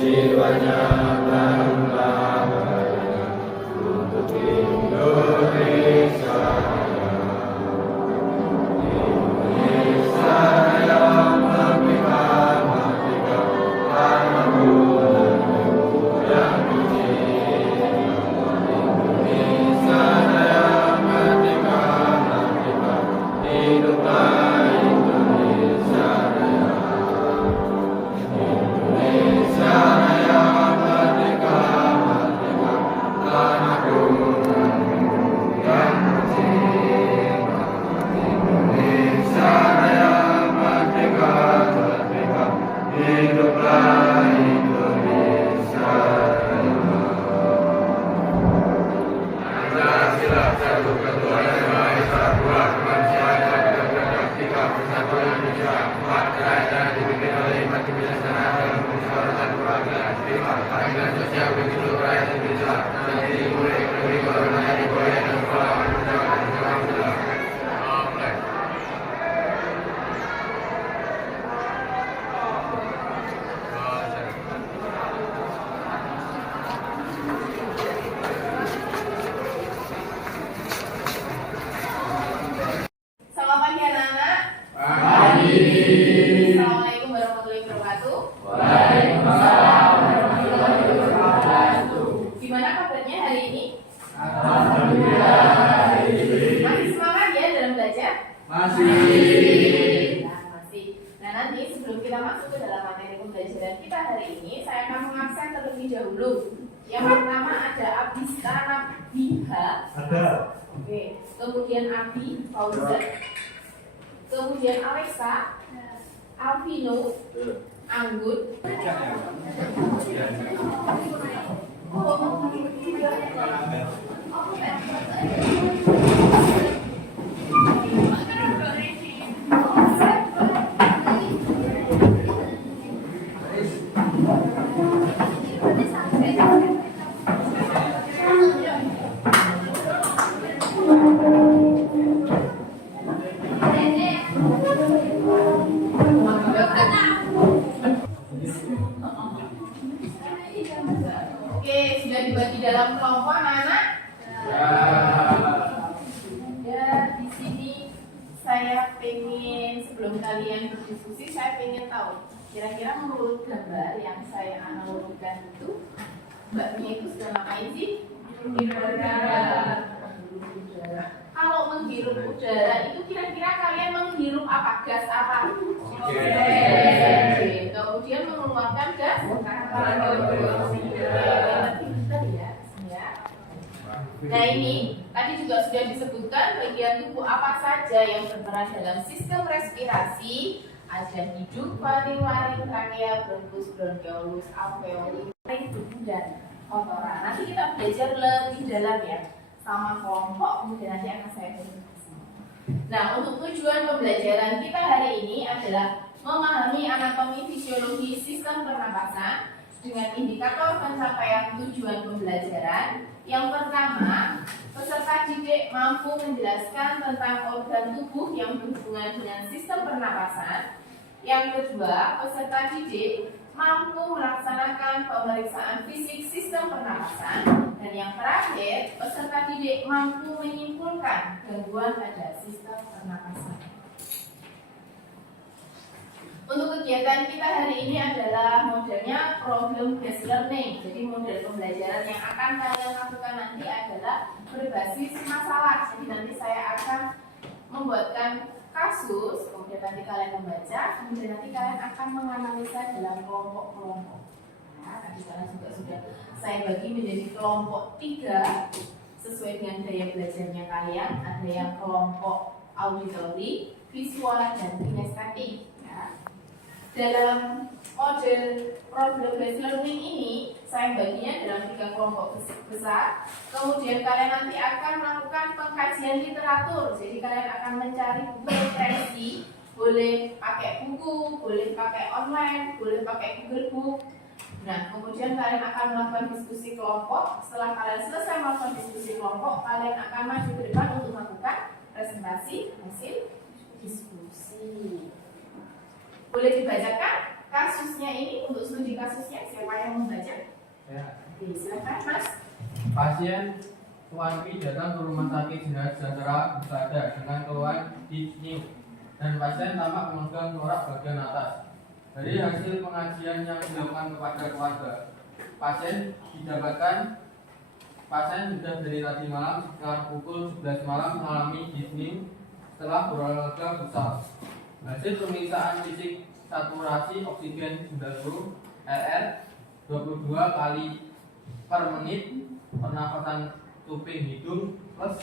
jiwanya berbahagia untuk Indonesia. Indonesia yang merdeka, merdeka karena bulanmu yang suci. Indonesia yang merdeka, merdeka hiduplah Indonesia Raya. Indonesia Raya merdeka, merdeka karena bulanmu yang suci. Indonesia Raya merdeka, merdeka hiduplah Indonesia Raya. Pancasila satu ketuhanan yang Maha Esa, dua kemanusiaan dan tiga persatuan Indonesia, empat kerajaan dipimpin oleh lima kebijaksanaan dalam kemusyawaratan kebangsaan, lima keadilan sosial bagi seluruh rakyat Indonesia, dan mulai ekonomi baru menjadi budaya dan kepala manusia. Selamat pagi anak-anak. Pagi. Assalamualaikum warahmatullahi wabarakatuh. Waalaikumsalam warahmatullahi wabarakatuh. Gimana kabarnya hari ini? Alhamdulillah. Masih semangat ya dalam belajar? Masih. Nah, masih. Nah, nanti sebelum kita masuk ke dalam materi pembelajaran kita hari ini, saya akan mengabsen terlebih dahulu. Yang pertama ada Abdiskana Biha. Ada. Oke. Kemudian Abi Fauzan. Kemudian Alexa, Alvino, Anggun. Oke, sudah dibagi dalam kelompok anak-anak? Ya, di sini saya pengen sebelum kalian berdiskusi, saya pengen tahu kira-kira menurut gambar yang saya analogikan itu, mbaknya itu sudah ngapain sih? Menghirup udara. Kalau menghirup udara itu kira-kira kalian menghirup apa? Gas apa? Oksigen. Kemudian mengeluarkan gas karbon dioksida. Ya. Nah ini tadi juga sudah disebutkan bagian tubuh apa saja yang berperan dalam sistem respirasi. Ada hidung, paru-paru, trakea, bronkus, bronkiolus, alveoli, tubuh dan kotoran. Nanti kita belajar lebih dalam ya sama kelompok, kemudian nanti akan saya presentasi. Nah, untuk tujuan pembelajaran kita hari ini adalah memahami anatomi fisiologi sistem pernapasan dengan indikator pencapaian tujuan pembelajaran. Yang pertama, peserta didik mampu menjelaskan tentang organ tubuh yang berhubungan dengan sistem pernapasan. Yang kedua, peserta didik mampu melaksanakan pemeriksaan fisik sistem pernapasan. Dan yang terakhir, peserta didik mampu menyimpulkan gangguan pada sistem pernapasan. Untuk kegiatan kita hari ini adalah modelnya problem based learning. Jadi model pembelajaran yang akan kalian lakukan nanti adalah berbasis masalah. Jadi nanti saya akan membuatkan kasus, kemudian nanti kalian membaca, kemudian nanti kalian akan menganalisa dalam kelompok-kelompok. Nah, tadi kalian juga sudah saya bagi menjadi kelompok 3 sesuai dengan daya belajarnya kalian. Ada yang kelompok auditori, visual, dan kinestetik. Ya. Dalam model problem based learning ini saya baginya dalam 3 kelompok besar. Kemudian kalian nanti akan melakukan pengkajian literatur. Jadi kalian akan mencari buku referensi, boleh pakai buku, boleh pakai online, boleh pakai Google Book. Nah, kemudian kalian akan melakukan diskusi kelompok. Setelah kalian selesai melakukan diskusi kelompok, kalian akan maju ke depan untuk melakukan presentasi hasil diskusi. Boleh dibacakan? kasusnya ini, untuk studi kasusnya siapa yang membaca? Ya. Oke, silakan Mas. Pasien Tuan Pi datang ke rumah sakit Jiwa Sejahtera Husada dengan keluhan dyspnea dan pasien tampak memegang torak bagian atas. Dari hasil pengajian yang dilakukan kepada keluarga, pasien sudah dari tadi malam sekitar pukul 11 malam mengalami dyspnea setelah berolahraga futsal. Hasil pemeriksaan fisik saturasi oksigen 90 rr 22 kali per menit, pernafasan tubing hidung plus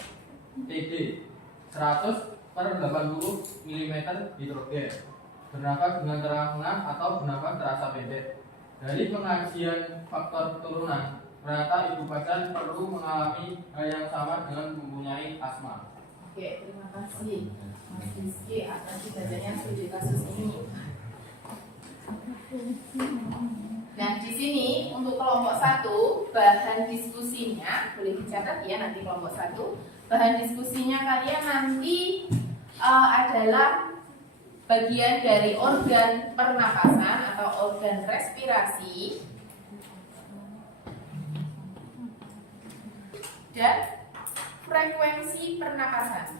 TD 100 per 80 mm hidrogen, bernafas dengan terang-terangan atau bernafas terasa pendek. Dari pengajian faktor keturunan, ternyata ibu pasien perlu mengalami hal yang sama dengan mempunyai asma. Oke, terima kasih Mas Rizky atas dibacanya studi kasus ini. Nah, di sini untuk kelompok 1 bahan diskusinya boleh dicatat ya, nanti kelompok 1 bahan diskusinya kalian nanti adalah bagian dari organ pernapasan atau organ respirasi dan frekuensi pernapasan.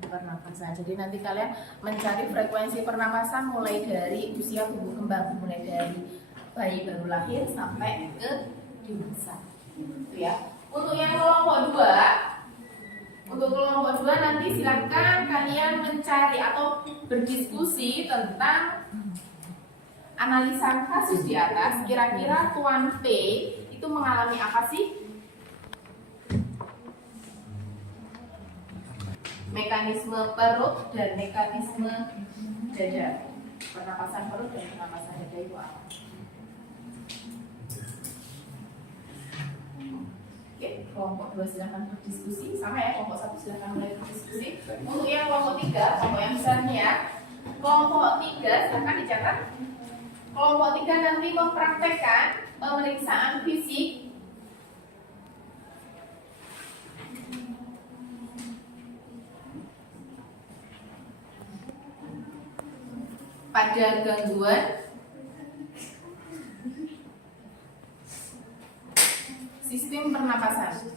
Pernapasan. Jadi nanti kalian mencari frekuensi pernapasan mulai dari usia tumbuh kembang, mulai dari bayi baru lahir sampai ke dewasa. Itu ya. Untuk yang kelompok 2, nanti silakan kalian mencari atau berdiskusi tentang analisa kasus di atas. Kira-kira Tuan P itu mengalami apa sih? Mekanisme perut dan mekanisme dada. Pernapasan perut dan pernapasan dada itu apa? Oke, kelompok 2 silahkan berdiskusi. Sama ya, kelompok 1 silahkan mulai berdiskusi. Untuk yang kelompok 3, kelompok yang besarnya ya. Kelompok 3 silahkan dicatat. Kelompok 3 nanti mempraktekkan pemeriksaan fisik pada gangguan sistem pernapasan.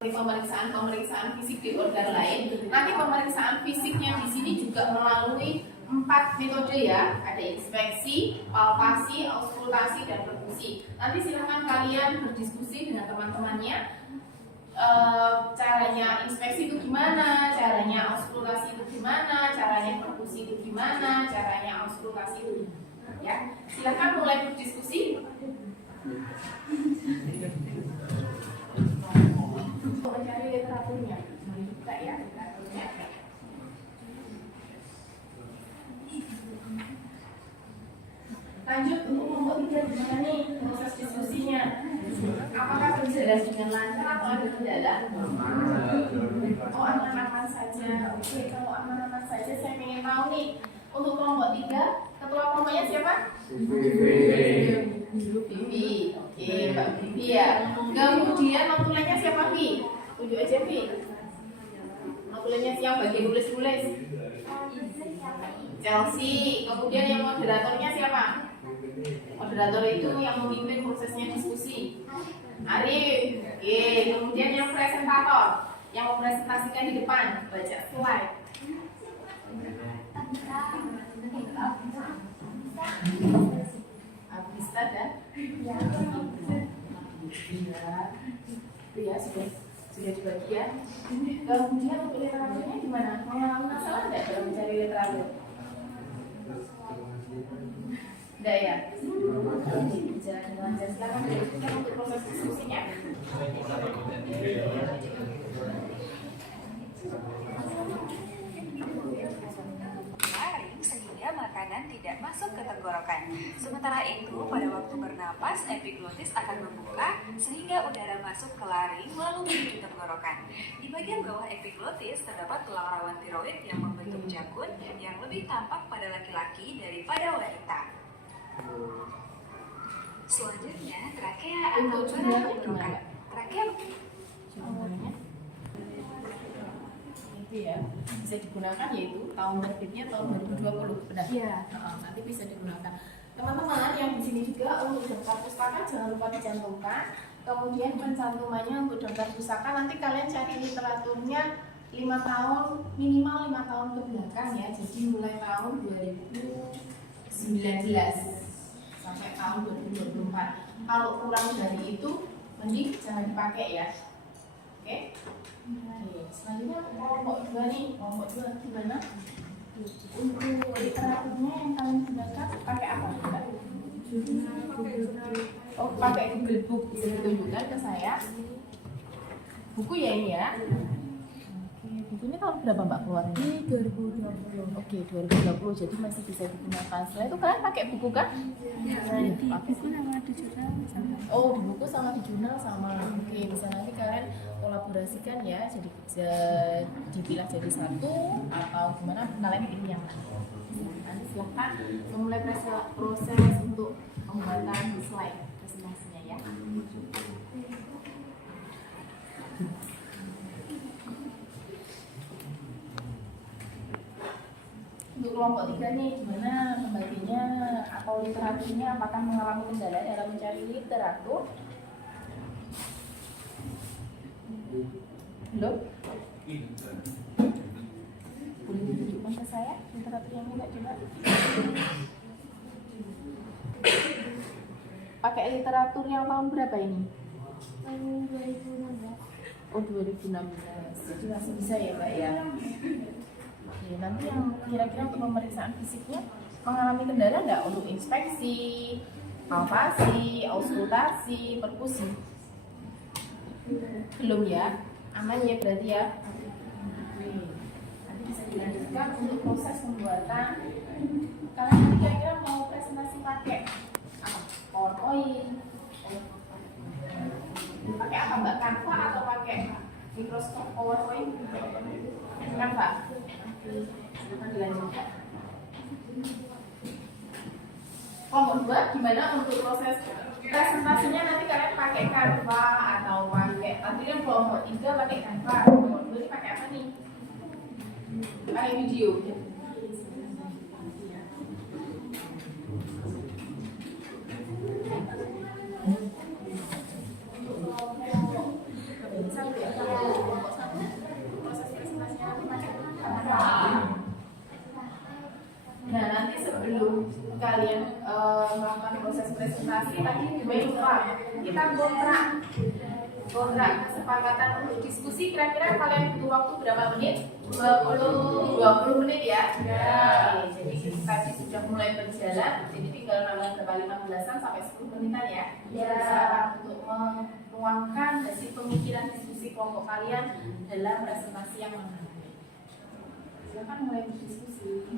Pemeriksaan fisik di organ lain. Nanti pemeriksaan fisiknya di sini juga melalui 4 metode ya. Ada inspeksi, palpasi, auskultasi, dan perkusi. Nanti silakan kalian berdiskusi dengan teman-temannya. Caranya inspeksi itu gimana, caranya auskultasi itu gimana, caranya perkusi itu gimana, caranya auskultasi itu gimana, ya. Silakan mulai berdiskusi. Mencari literaturnya, buka ya literaturnya. Lanjut untuk kelompok 3 gimana nih proses diskusinya? Apakah berjalan dengan lancar atau ada kendala? Oh, aman-aman saja. Oke, kalau aman-aman saja saya ingin tahu nih untuk kelompok 3 ketua kelompoknya siapa? Bibi. Oke, Mbak Bibi ya. Kemudian notulennya siapa, Bi? Tunjuk aja, Bi. Notulennya siapa? Bagian tulis-tulis. Chelsea. Kemudian yang moderatornya siapa? Moderator itu yang memimpin prosesnya diskusi. Arif. Oke, kemudian yang presentator yang mempresentasikan di depan, baca slide. Abista dan ya sudah dibagi ya. Kemudian untuk literaturnya gimana? Mengalami masalah tidak dalam mencari literatur? Tidak ya? Jalan lancar. Silakan dilanjutkan untuk proses diskusinya. Laring sehingga makanan tidak masuk ke tenggorokan. Sementara itu, pada waktu bernapas, epiglotis akan membuka sehingga udara masuk ke laring lalu menuju tenggorokan. Di bagian bawah epiglotis terdapat tulang rawan tiroid yang membentuk jakun yang lebih tampak pada laki-laki daripada wanita. Selanjutnya, trakea atau Untuk jumlahnya tenggorokan. gimana? Trakea jawabannya. Itu ya, bisa digunakan yaitu tahun terbitnya tahun 2020, benar? Iya. Nanti bisa digunakan. Teman-teman yang di sini juga untuk daftar pustaka jangan lupa dicantumkan. Kemudian pencantumannya untuk daftar pustaka nanti kalian cari literaturnya 5 tahun, minimal 5 tahun ke belakang ya. Jadi mulai tahun 2019 sampai tahun 2024. Kalau kurang dari itu mending jangan dipakai ya. Oke? Oke, selanjutnya kelompok 2 nih. Kelompok 2 gimana? Untuk literaturnya yang kalian gunakan pakai apa? Oh, pakai Google Book. Bisa ditunjukkan ke saya. Buku ya ini ya. Oke, bukunya tahun berapa Mbak keluarnya? Ini 2020. Oke, 2020. Jadi masih bisa digunakan. Setelah itu kalian pakai buku kan? Ya, di buku sama di jurnal sama. Oh, di buku sama di jurnal sama. Oke, bisa nanti kalian kolaborasikan ya. Jadi dipilah jadi satu atau gimana kalian pilih yang mana. Nanti silahkan memulai proses untuk pembuatan slide presentasinya ya. Untuk kelompok 3 nih, gimana pembagiannya atau literaturnya? Apakah mengalami kendala dalam mencari literatur? Belum? Boleh ditunjukkan ke saya literatur yang minta coba? Pakai literatur yang tahun berapa ini? Tahun 2016. Oh, 2016. Jadi masih bisa ya Mbak ya? Oke, nanti yang kira-kira untuk pemeriksaan fisiknya mengalami kendala nggak untuk inspeksi, palpasi, auskultasi, perkusi? Belum ya? Aman ya berarti ya? Oke. Nanti bisa dilanjutkan untuk proses pembuatan. Kalian nanti kira-kira mau presentasi pakai apa? PowerPoint? Pakai apa Mbak? Canva atau pakai Microsoft PowerPoint? Canva? Silakan dilanjutkan. Kelompok 2 gimana untuk proses presentasinya? Nanti kalian pakai Canva atau pakai, tadi kan kelompok 3 pakai Canva, kelompok 2 ini pakai apa nih? Pakai video. Nah, nanti sebelum kalian melakukan proses presentasi, tadi lupa kita kontrak kesepakatan untuk diskusi. Kira-kira kalian butuh waktu berapa menit? 20 menit ya? Oke, jadi tadi sudah mulai berjalan, jadi tinggal nambah berapa 15-an sampai 10 menitan ya? Silakan untuk menuangkan hasil pemikiran diskusi kelompok kalian dalam presentasi yang mana. Silakan mulai berdiskusi.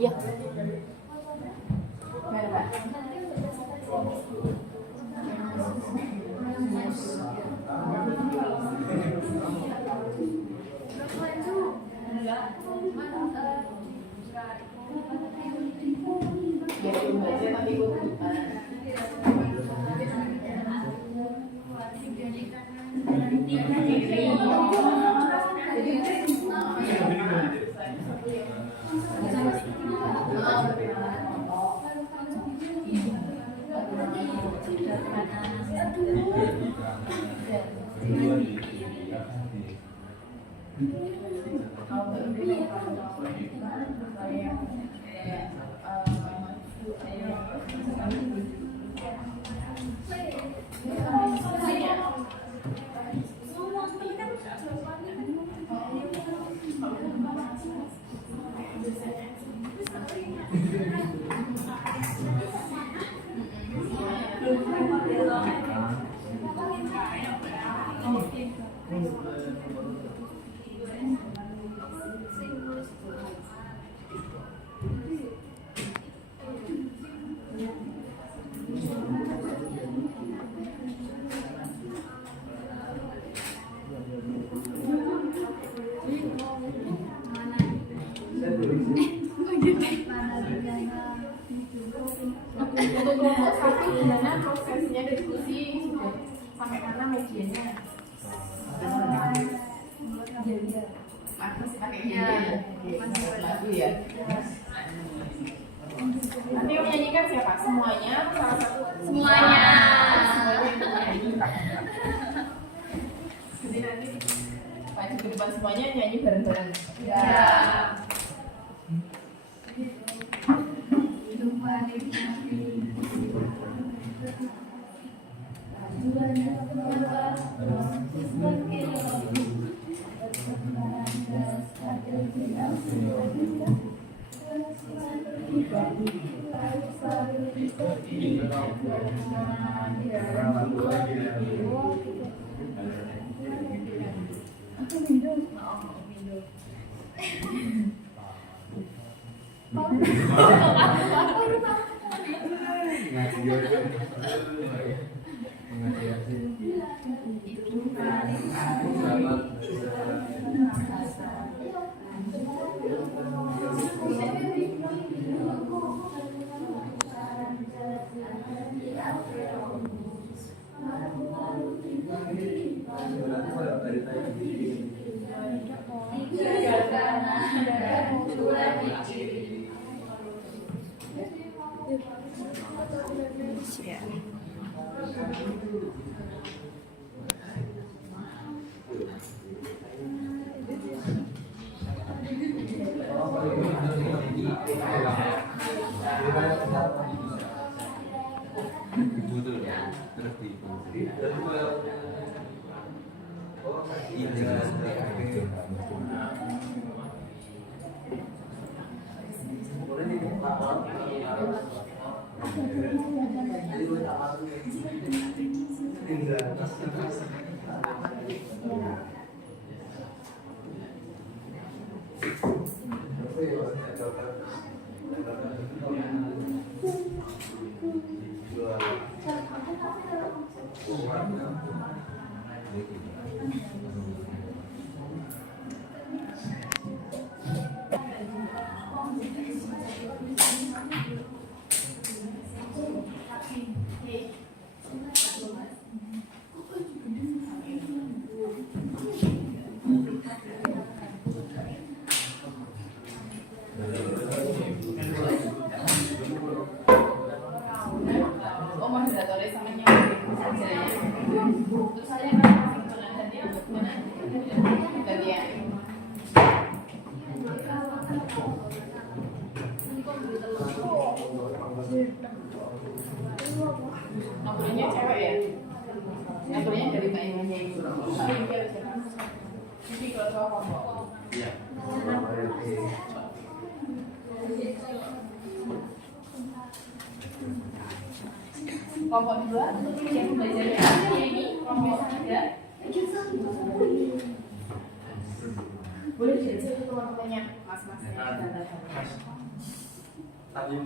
Iya. Merah. Ya, baca tapi gue lupa. Untuk kelompok satu gimana prosesnya diskusi sudah sampai mana medianya? Masih pakai lagu ya. Nanti yang menyanyikan siapa? Semuanya atau salah satu? Semuanya. Jadi nanti maju ke depan semuanya nyanyi bareng-bareng. Ya. Nomornya cewek ya? Nomornya dari Mbak Imannya itu. Jadi kalau kelompok. Iya. Kelompok 2 untuk yang belajarnya ada ya ini kelompok 3. Boleh jadi itu teman-temannya mas-masnya. Tadi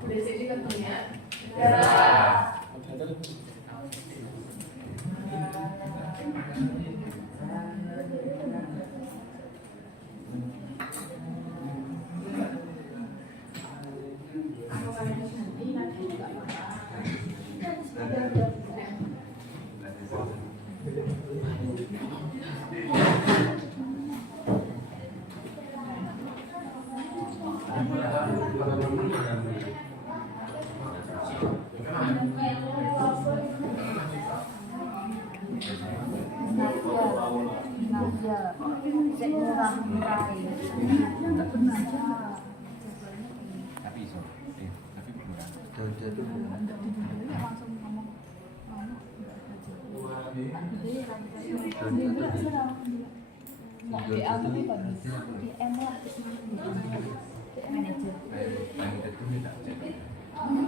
Boleh jadi tentunya. tapi iso. Tapi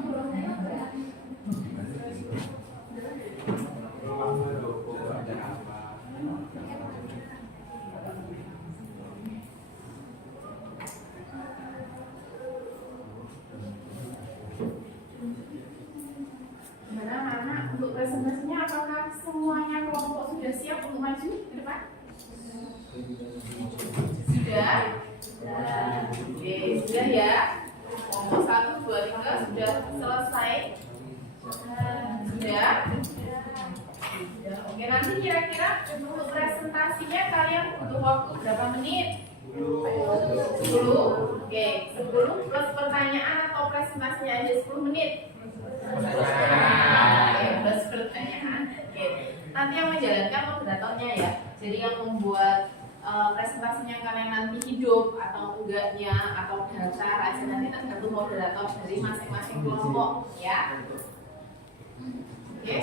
kurang. Gimana anak untuk presentasinya, apakah semuanya kelompok sudah siap untuk maju ke depan? Sudah? Oke, sudah ya. Kelompok 1, 2, 3 sudah selesai. Sudah? Oke, nanti kira-kira untuk presentasinya kalian butuh waktu berapa menit? 10. Oke, 10 plus pertanyaan atau presentasinya aja 10 menit. Oke, plus pertanyaan. Oke. Nanti yang menjalankan moderatornya ya. Jadi yang membuat presentasinya kalian nanti hidup atau enggaknya atau datar aja nanti tergantung moderator dari masing-masing kelompok ya. Oke.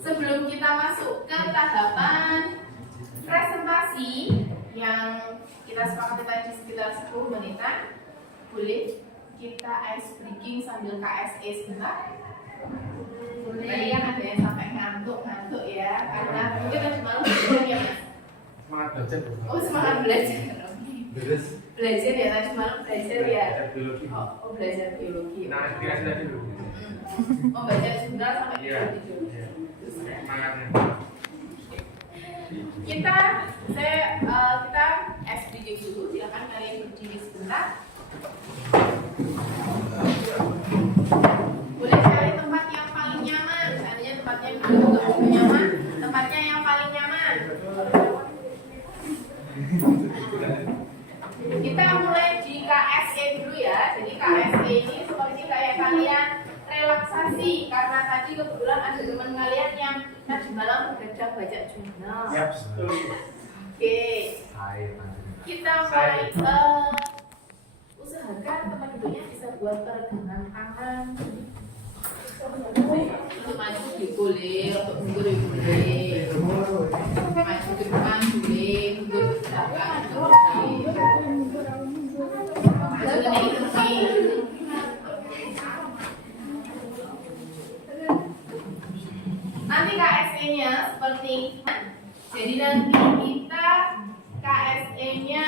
Sebelum kita masuk ke tahapan presentasi yang kita sepakati tadi sekitar 10 menitan, boleh kita ice breaking sambil KSE sebentar. Tadi kan ada yang sampai ngantuk ya, karena mungkin tadi malam belajar ya mas. Semangat belajar. Oh semangat belajar. Beres. Belajar ya tadi malam belajar ya. Biologi. Oh belajar biologi. Nah, inspirasi tadi dulu. Oh baca sebentar sampai Iya. tidur. Semangatnya. Kita SPG dulu, silakan kalian berdiri sebentar. Boleh cari tempat yang paling nyaman. Seandainya tempatnya yang nggak nyaman, tempatnya yang paling nyaman. Kita mulai di KSE dulu ya. Jadi KSE ini seperti kayak kalian relaksasi karena tadi kebetulan ada teman kalian yang tadi malam begadang baca jurnal. Yap. Oke. Kita mulai usahakan tempat duduknya bisa buat peregangan tangan. Untuk maju boleh, untuk mundur boleh. Maju ke depan boleh, mundur ke belakang boleh. Maju ke kiri. Nanti KSE-nya seperti jadi nanti kita KSE-nya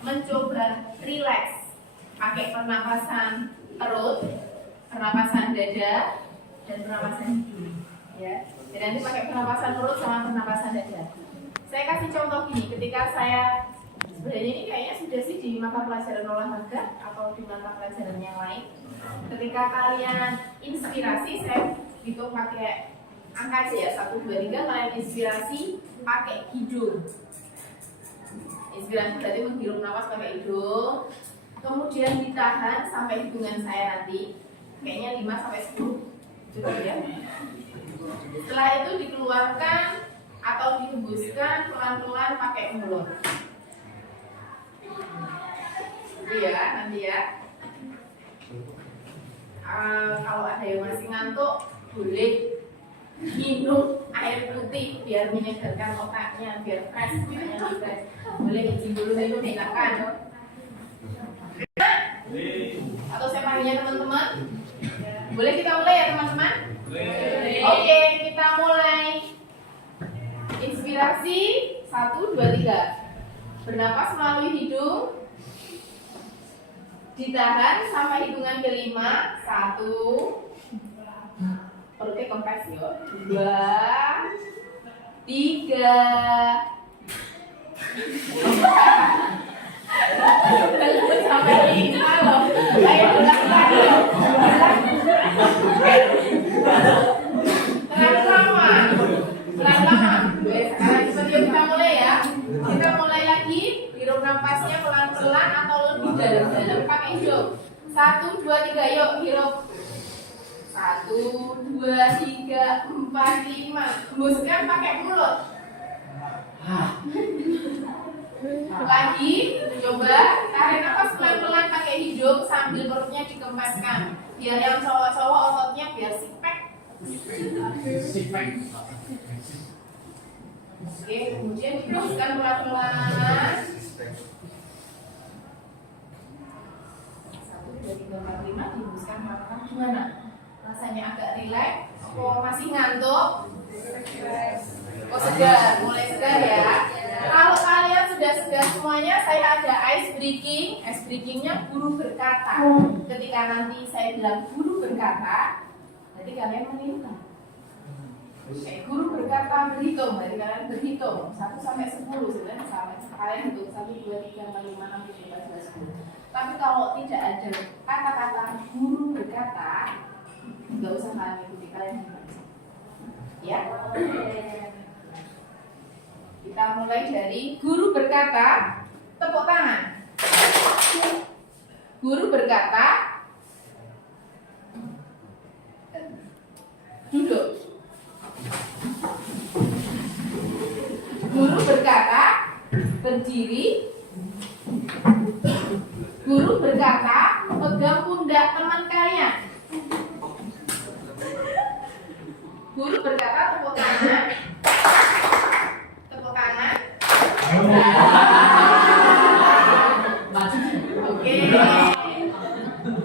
mencoba relax pakai pernapasan perut, pernapasan dada, dan pernapasan hidung ya. Jadi nanti pakai pernapasan perut sama pernapasan dada. Saya kasih contoh gini, ketika saya sebenarnya ini kayaknya sudah sih di mata pelajaran olahraga atau di mata pelajaran yang lain. Ketika kalian inspirasi, saya hitung pakai angka aja ya, 1, 2, 3, kalian inspirasi pakai hidung. Inspirasi berarti menghirup nafas pakai hidung, kemudian ditahan sampai hitungan saya nanti, kayaknya 5 sampai 10 cukup ya. Setelah itu dikeluarkan atau dihembuskan pelan-pelan pakai mulut. Itu ya nanti ya. Kalau ada yang masih ngantuk boleh minum air putih biar menyegarkan otaknya, biar fresh, otaknya fresh. Boleh izin dulu minum, silakan. Atau saya panggilnya teman-teman? Boleh kita mulai ya teman-teman? Oke, kita mulai. Inspirasi 1, 2, 3. Bernapas melalui hidung. Ditahan sampai hitungan kelima. 1. Perutnya kempes yuk. 2, 3. Sampai 5 loh. Ayo ulang lagi. Pelan-pelan. Sekarang seperti kita mulai ya. Kita mulai lagi. Hirup napasnya pelan-pelan atau lebih dalam-dalam pakai hidung. 1, 2, 3. Yuk hirup. 1, 2, 3, 4, 5. Hembuskan pakai mulut. Lagi, coba tarik nafas pelan-pelan pakai hidung sambil perutnya dikempeskan. Biar yang cowok-cowok ototnya biar sipek. Oke, kemudian dihembuskan pelan-pelan. 1, 2, 3, 4, 5. Dihembuskan pelan-pelan. Gimana? Rasanya agak rileks? Oh, masih ngantuk? Oh, segar, mulai segar ya. Kalau kalian sudah segar semuanya, saya ada ice breaking. Ice breakingnya guru berkata. Ketika nanti saya bilang guru berkata, berarti kalian menirukan. Guru berkata berhitung, berarti kalian berhitung 1 sampai 10 sebenarnya sampai kalian hitung 1, 2, 3, 4, 5, 6, 7, 8, 9, 10. Tapi kalau tidak ada kata-kata guru berkata, nggak usah kalian ikuti, kalian baca. Ya. Kita mulai dari guru berkata, tepuk tangan. Guru berkata, duduk. Guru berkata, berdiri. Guru berkata, pegang pundak teman kalian. Guru berkata, tepuk tangan. Tepuk tangan. Oke.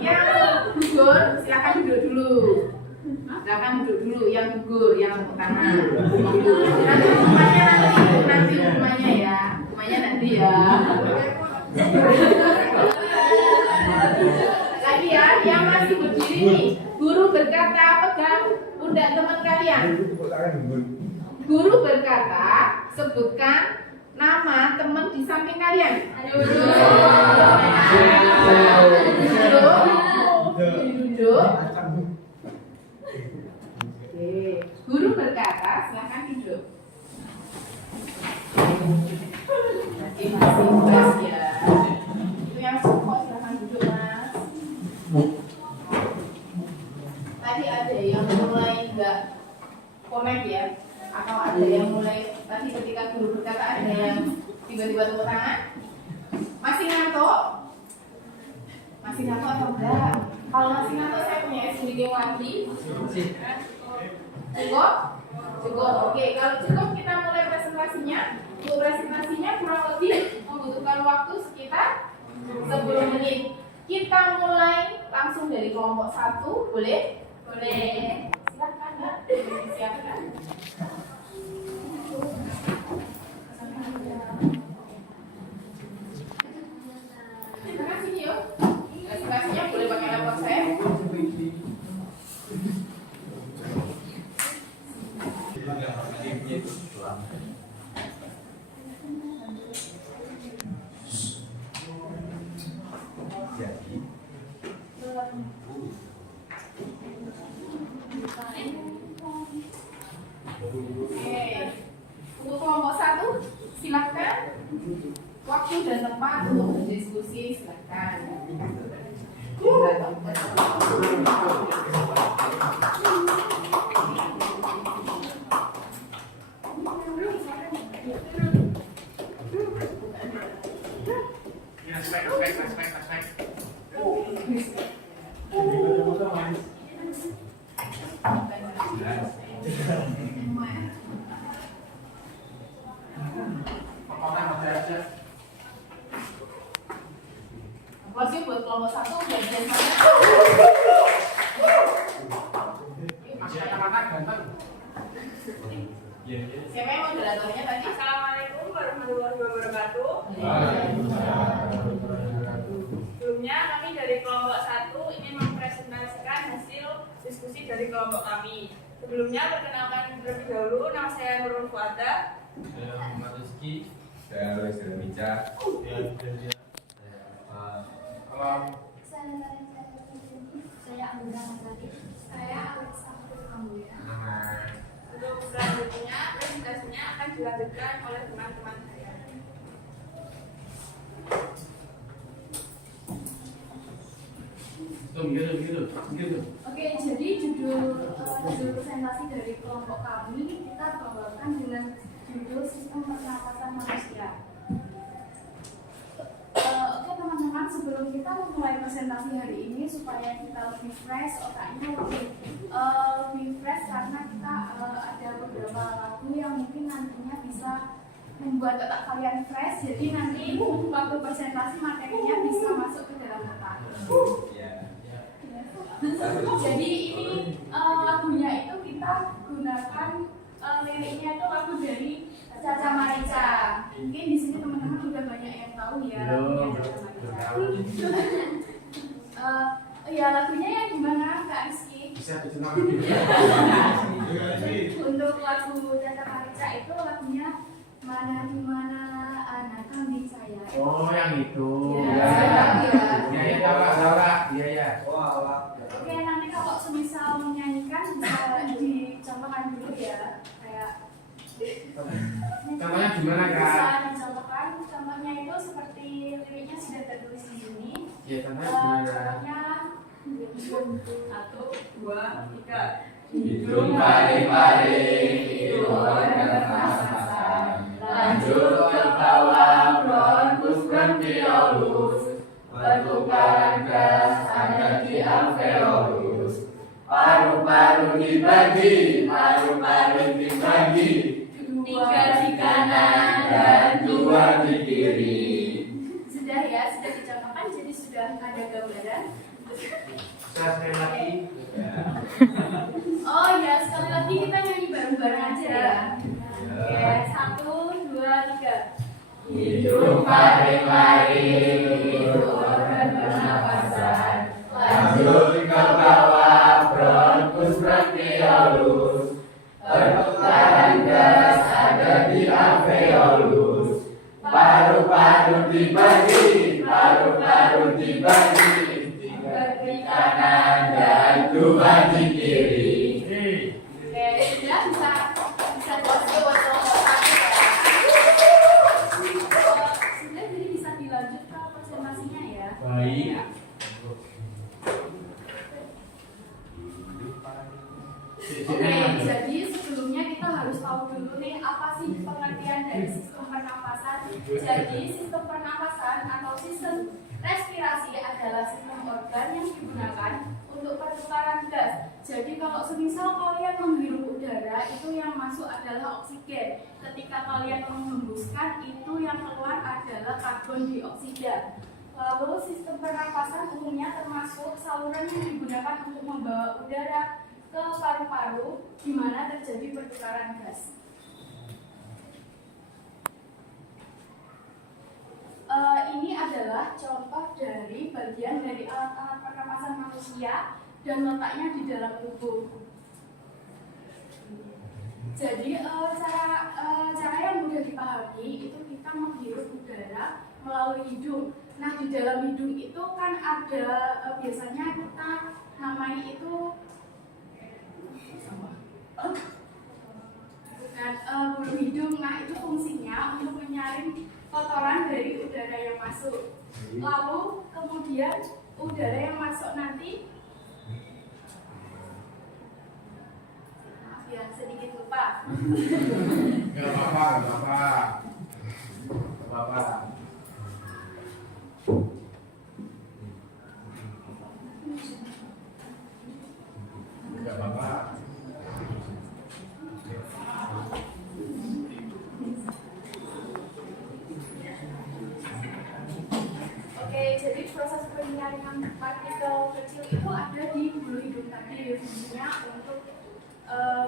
Yang gugur, silakan duduk dulu. Silakan duduk dulu. Yang gugur, yang tepuk tangan. Nanti hukumannya ya. Hukumannya nanti ya. Lagi ya, yang masih berdiri nih. Guru berkata, pegang pundak teman kalian. Guru berkata, sebutkan nama teman di samping kalian. Duduk. Oke. Guru berkata, silakan duduk. Oke, masih bebas ya. Itu yang suka, silakan duduk mas. Tadi ada yang mulai nggak connect ya, atau ada yang mulai tadi ketika guru berkata ada yang tiba-tiba tepuk tangan. Masih ngantuk? Masih ngantuk atau enggak? Kalau masih ngantuk saya punya SBG lagi. Cukup? Cukup. Oke, kalau cukup kita mulai presentasinya. Untuk presentasinya kurang lebih membutuhkan waktu sekitar 10 menit. Kita mulai langsung dari kelompok 1, boleh? Boleh. Silakan ya. Siapkan. Terima kasih yuk. Presentasinya boleh pakai laptop saya. Oke. Untuk kelompok 1 silakan. Waktu dan tempat untuk berdiskusi silakan. kelompok 1 bagian mana? Siapa yang moderatornya tadi? Assalamualaikum warahmatullahi wabarakatuh. Sebelumnya kami dari kelompok 1 ingin mempresentasikan hasil diskusi dari kelompok kami. Sebelumnya perkenalkan terlebih dahulu, nama saya Nurul Fuada. Saya Muhammad Rizky. Saya Alois Dermica. Saya Angga Masari. Saya Alexa Kambuya. Untuk selanjutnya, presentasinya akan dilanjutkan oleh teman-teman saya. Oke, jadi judul presentasi dari kelompok kami kita bawakan dengan judul Sistem Pernapasan Manusia. Oke teman-teman, sebelum kita memulai presentasi hari ini supaya kita lebih fresh, otaknya lebih fresh karena kita ada beberapa lagu yang mungkin nantinya bisa membuat otak kalian fresh. Jadi nanti waktu presentasi materinya bisa masuk ke dalam otak. Jadi ini lagunya itu kita gunakan liriknya itu lagu dari Caca Marica. Mungkin di sini teman-teman udah banyak yang tahu ya lagunya Caca Marica. Ya lagunya yang gimana Kak Rizky? Bisa dikenal. Untuk lagu Caca Marica itu lagunya Mana di mana anak kambing saya. Oh, yang itu. Ya, Iya. Oke, nanti kalau semisal menyanyikan bisa dicontohkan dulu ya, kayak Contohnya gimana, Kak? bisa dicontohkan, contohnya itu seperti liriknya sudah tertulis di sini. Ya, contohnya Contohnya 1, 2, 3. Hidung paling-paling, hidung bernapasan. Lanjut ke bawah, bronkus bronkiolus. Pertukaran gas ada di alveolus. Paru-paru dibagi, paru-paru dibagi. 3 di kanan Dan 2 di kiri. sudah ya, sudah dicontohkan, jadi sudah ada gambaran. Sekali lagi. Oh ya, sekali lagi kita nyanyi bareng-bareng aja ya. Oke, 1, 2, 3. Hidung paling-paling, hidung bernapasan. Lanjut ke bawah, bronkus bronkiolus. Pertukaran gas ada di alveolus. Paru-paru dibagi, paru-paru dibagi. 3 di kanan dan 2 di kiri. Oke, sudah bisa sudah jadi bisa dilanjut ke presentasinya ya. Baik. Oke, jadi sebelumnya kita harus tahu dulu nih apa sih pengertian dari sistem pernapasan. Jadi sistem pernapasan atau sistem respirasi adalah sistem organ yang digunakan untuk pertukaran gas. Jadi kalau semisal kalian menghirup udara itu yang masuk adalah oksigen. Ketika kalian menghembuskan itu yang keluar adalah karbon dioksida. Lalu sistem pernapasan umumnya termasuk saluran yang digunakan untuk membawa udara ke paru-paru di mana terjadi pertukaran gas. Ini adalah contoh dari bagian dari alat-alat pernapasan manusia dan letaknya di dalam tubuh. Jadi cara yang mudah dipahami itu kita menghirup udara melalui hidung. Nah di dalam hidung itu kan ada biasanya kita namai itu bulu hidung. Nah itu fungsinya untuk menyaring kotoran dari udara yang masuk. Lalu kemudian udara yang masuk nanti ya sedikit lupa. Gak apa-apa. Oke, jadi proses penyaringan hidungnya untuk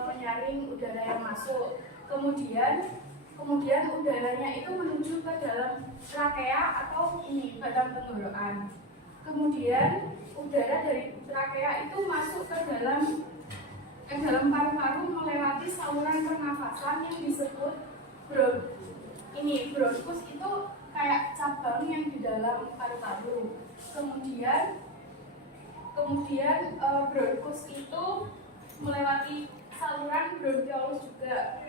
menyaring udara yang masuk. Kemudian udaranya itu menuju ke dalam trakea atau ini batang tenggorokan. Kemudian udara dari trakea itu masuk ke dalam paru-paru melewati saluran pernafasan yang disebut bronkus itu kayak cabang yang di dalam paru-paru. Kemudian bronkus itu melewati saluran bronkiolus juga.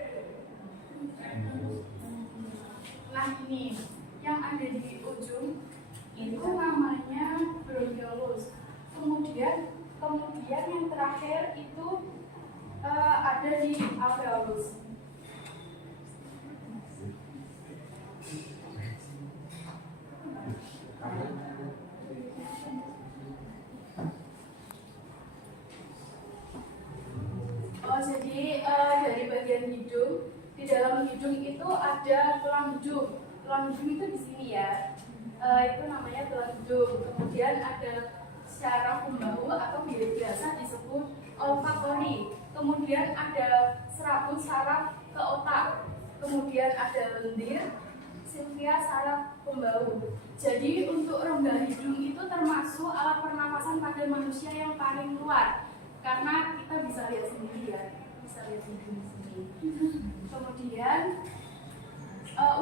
Nah ini yang ada di ujung itu namanya bronkiolus. Kemudian yang terakhir itu ada di alveolus. Jadi dari bagian hidung, di dalam hidung itu ada tulang hidung. Tulang hidung itu di sini ya. Itu namanya tulang hidung. Kemudian ada syaraf pembahu atau biasa disebut olfaktori. Kemudian ada serabut saraf ke otak. Kemudian ada lendir, silvia saraf pembahu. Jadi untuk rongga hidung itu termasuk alat pernapasan pada manusia yang paling luar. Karena kita bisa lihat sendiri ya, bisa lihat hidung di sini. Kemudian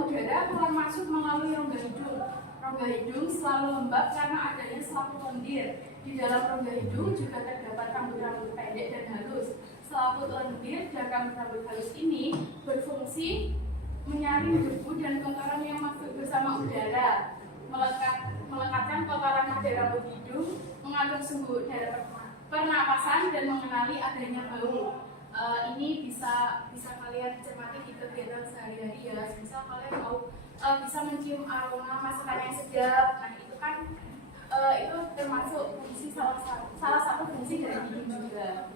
udara keluar masuk melalui rongga hidung. Rongga hidung selalu lembab karena adanya selaput lendir. Di dalam rongga hidung juga terdapat rambut-rambut pendek dan halus. Selaput lendir dan rambut-rambut halus ini berfungsi menyaring debu dan kotoran yang masuk bersama udara, melekatkan kotoran pada rambut hidung, mengatur suhu udara pernapasan dan mengenali adanya bau. Ini bisa kalian cermati di kegiatan sehari-hari ya. Misal kalian mau bisa mencium aroma masakan yang sedap. Nah itu kan itu termasuk fungsi salah satu fungsi dari hidung juga.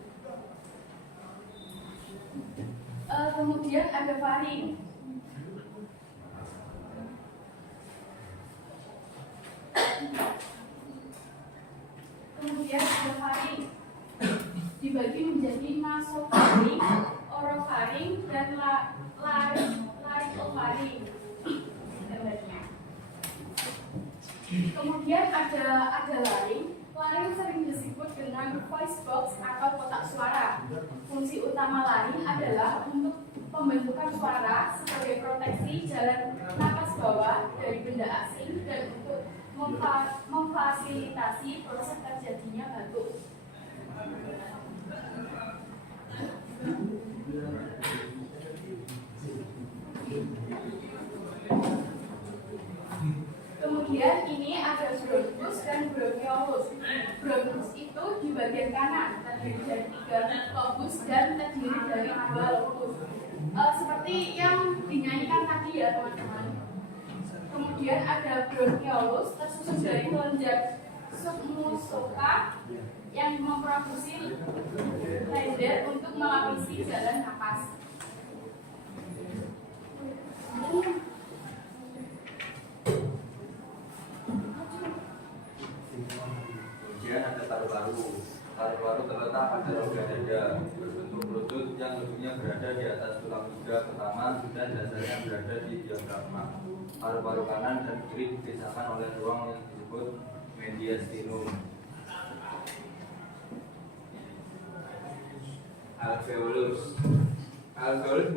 Kemudian ada faring. Dibagi menjadi nasofaring, orofaring, dan laryngofaring. Kemudian ada laring. Laring sering disebut dengan voice box atau kotak suara. Fungsi utama laring adalah untuk pembentukan suara sebagai proteksi jalan napas bawah dari benda asing dan untuk memfasilitasi proses terjadinya batuk. Kemudian ini ada bronkus dan bronkiolus. Bronkus itu di bagian kanan terdiri dari 3 lobus dan terdiri dari 2 lobus. Seperti yang dinyanyikan tadi ya teman-teman. Kemudian ada bronkiolus tersusun dari kelenjar submucosa yang memproduksi lendir untuk melapisi jalan napas. Kemudian ada paru-paru. Paru-paru terletak pada rongga dada, berbentuk perutut yang ujungnya berada di atas tulang iga pertama dan dasarnya berada di diafragma. Paru-paru kanan dan kiri dipisahkan oleh ruang yang disebut mediastinum. Alveolus. Alveolus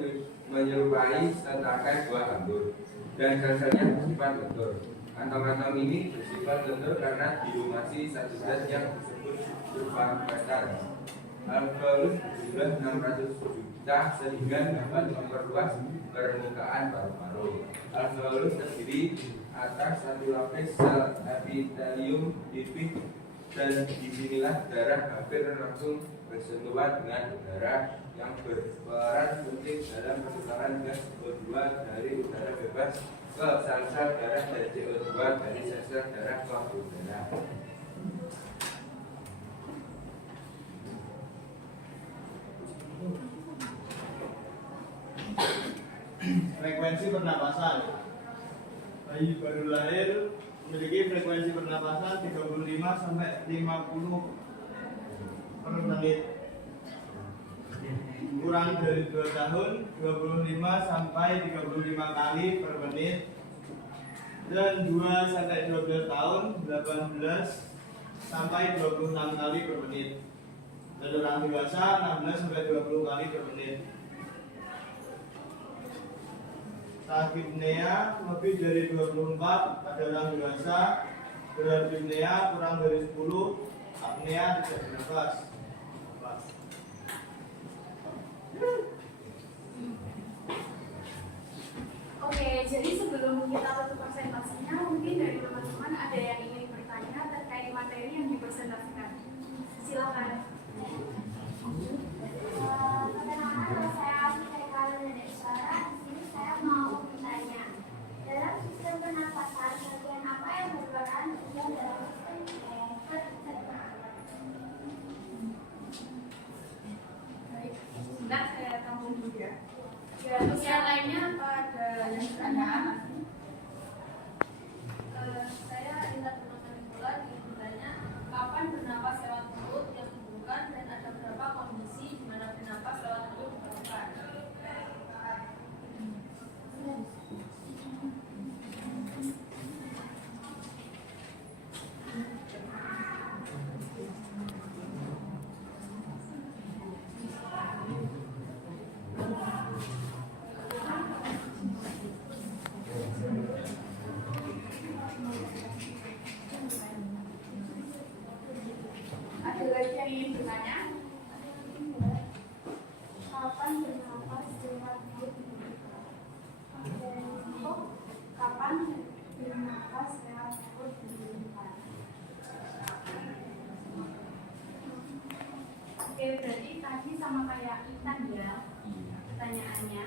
menyerupai serangkai buah anggur dan sel-selnya bersifat lentur. Kantong-kantong ini bersifat lentur karena dilumasi satu zat yang disebut surfaktan. Alveolus berjumlah 600 juta sehingga dapat memperluas permukaan paru-paru. Alveolus terdiri atas satu lapis sel epitelium tipis dan disinilah darah hampir langsung bersentuhan dengan udara yang berperan penting dalam pertukaran gas CO2 dari udara bebas ke sel-sel darah dan CO2 dari sel-sel darah ke udara. Frekuensi pernapasan. Bayi baru lahir memiliki frekuensi pernapasan 35 sampai 50 per menit. kurang dari 2 tahun 25 sampai 35 kali per menit, dan 2 sampai 12 tahun 18 sampai 26 kali per menit, dan orang dewasa 16 sampai 20 kali per menit. Tachypnea lebih dari 24 pada orang dewasa, bradypnea kurang dari 10, apnea tidak bernafas. Oke, jadi sebelum kita tutup presentasinya, mungkin dari teman-teman ada yang ingin bertanya terkait materi yang dipresentasikan. Silakan. Perkenalkan, nama saya Haikal dari Suara. Di sini saya mau bertanya, dalam sistem pernapasan bagian apa yang berperan juga dalam sistem pencernaan? Baik, sebentar saya tampung dulu ya. Ya, terus yang lainnya apa ada yang pertanyaan? Saya Indah Purnama Bulan ingin bertanya, kapan bernapas lewat mulut yang diperlukan dan ada berapa kondisi di mana bernapas lewat mulut diperlukan? Ada lagi yang ingin bertanya? Kapan bernapas lewat mulut diperlukan? Kapan bernapas lewat mulut diperlukan? Oke, berarti tadi sama kayak Intan ya pertanyaannya.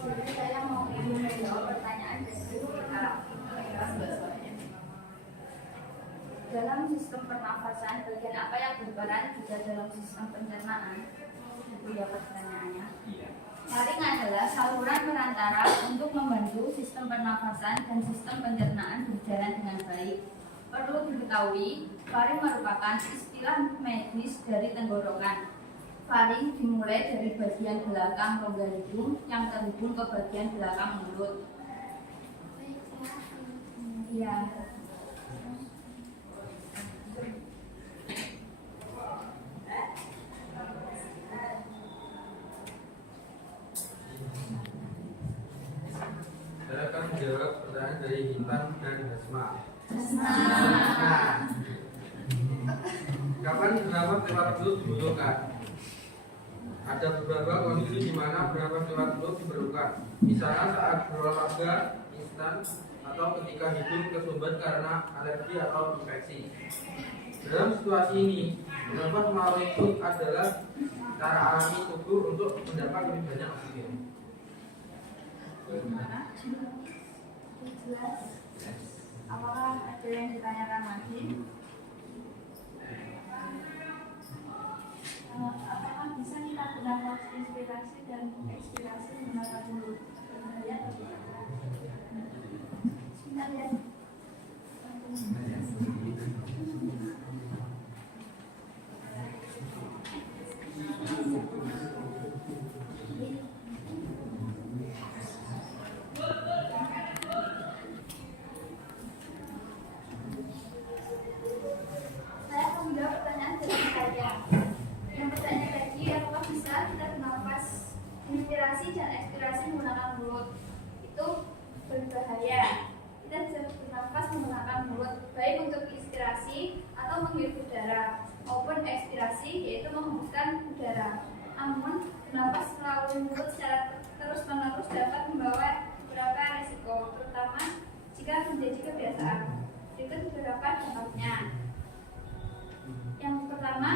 Jadi saya mau menjawab pertanyaan dari dalam sistem pernafasan, bagian apa yang berperan juga dalam sistem pencernaan? Itu ya pertanyaannya. Laring adalah saluran perantara untuk membantu sistem pernafasan dan sistem pencernaan berjalan dengan baik. Perlu diketahui, faring merupakan istilah medis dari tenggorokan. Faring dimulai dari bagian belakang rongga hidung yang terhubung ke bagian belakang mulut. Iya. Saya akan menjawab pertanyaan dari Intan dan Hasma. Kapan bernapas lewat mulut dibutuhkan? Ada beberapa kondisi di mana bernapas lewat mulut diperlukan. Misalnya saat berolahraga instan atau ketika hidung kesumbat karena alergi atau infeksi. Dalam situasi ini, bernapas melalui mulut adalah cara alami tubuh untuk mendapat lebih banyak oksigen. Bagaimana? Jelas. Apakah ada yang ditanyakan lagi? Apakah bisa kita bernapas inspirasi dan ekspirasi menggunakan mulut? Berbahaya atau tidak? Sebentar ya. Saya akan menjawab pertanyaan dari saya. Yang bertanya tadi, apakah bisa kita bernapas inspirasi dan ekspirasi menggunakan mulut? Itu berbahaya. Kita bisa bernapas menggunakan mulut, baik untuk inspirasi atau menghirup udara, maupun ekspirasi, yaitu menghembuskan udara. Namun, bernapas melalui mulut secara terus-menerus dapat membawa beberapa risiko, terutama jika menjadi kebiasaan. Berikut beberapa dampaknya. Yang pertama,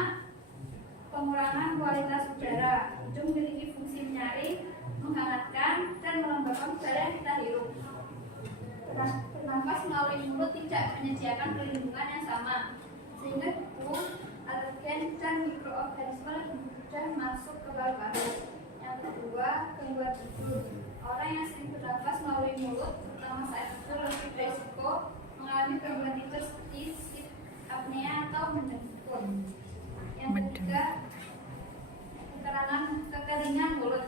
pengurangan kualitas udara. Hidung memiliki fungsi menyaring, menghangatkan, dan melembabkan udara yang kita hirup. Bernapas melalui mulut tidak menyediakan perlindungan yang sama, sehingga tubuh alergen dan mikroorganisme lebih mudah masuk ke paru-paru. Yang kedua, gangguan tidur. Orang yang sering bernafas melalui mulut, terutama saat tidur, lebih berisiko mengalami gangguan tidur seperti sleep apnea atau mendengkur. Yang ketiga, kekeringan mulut.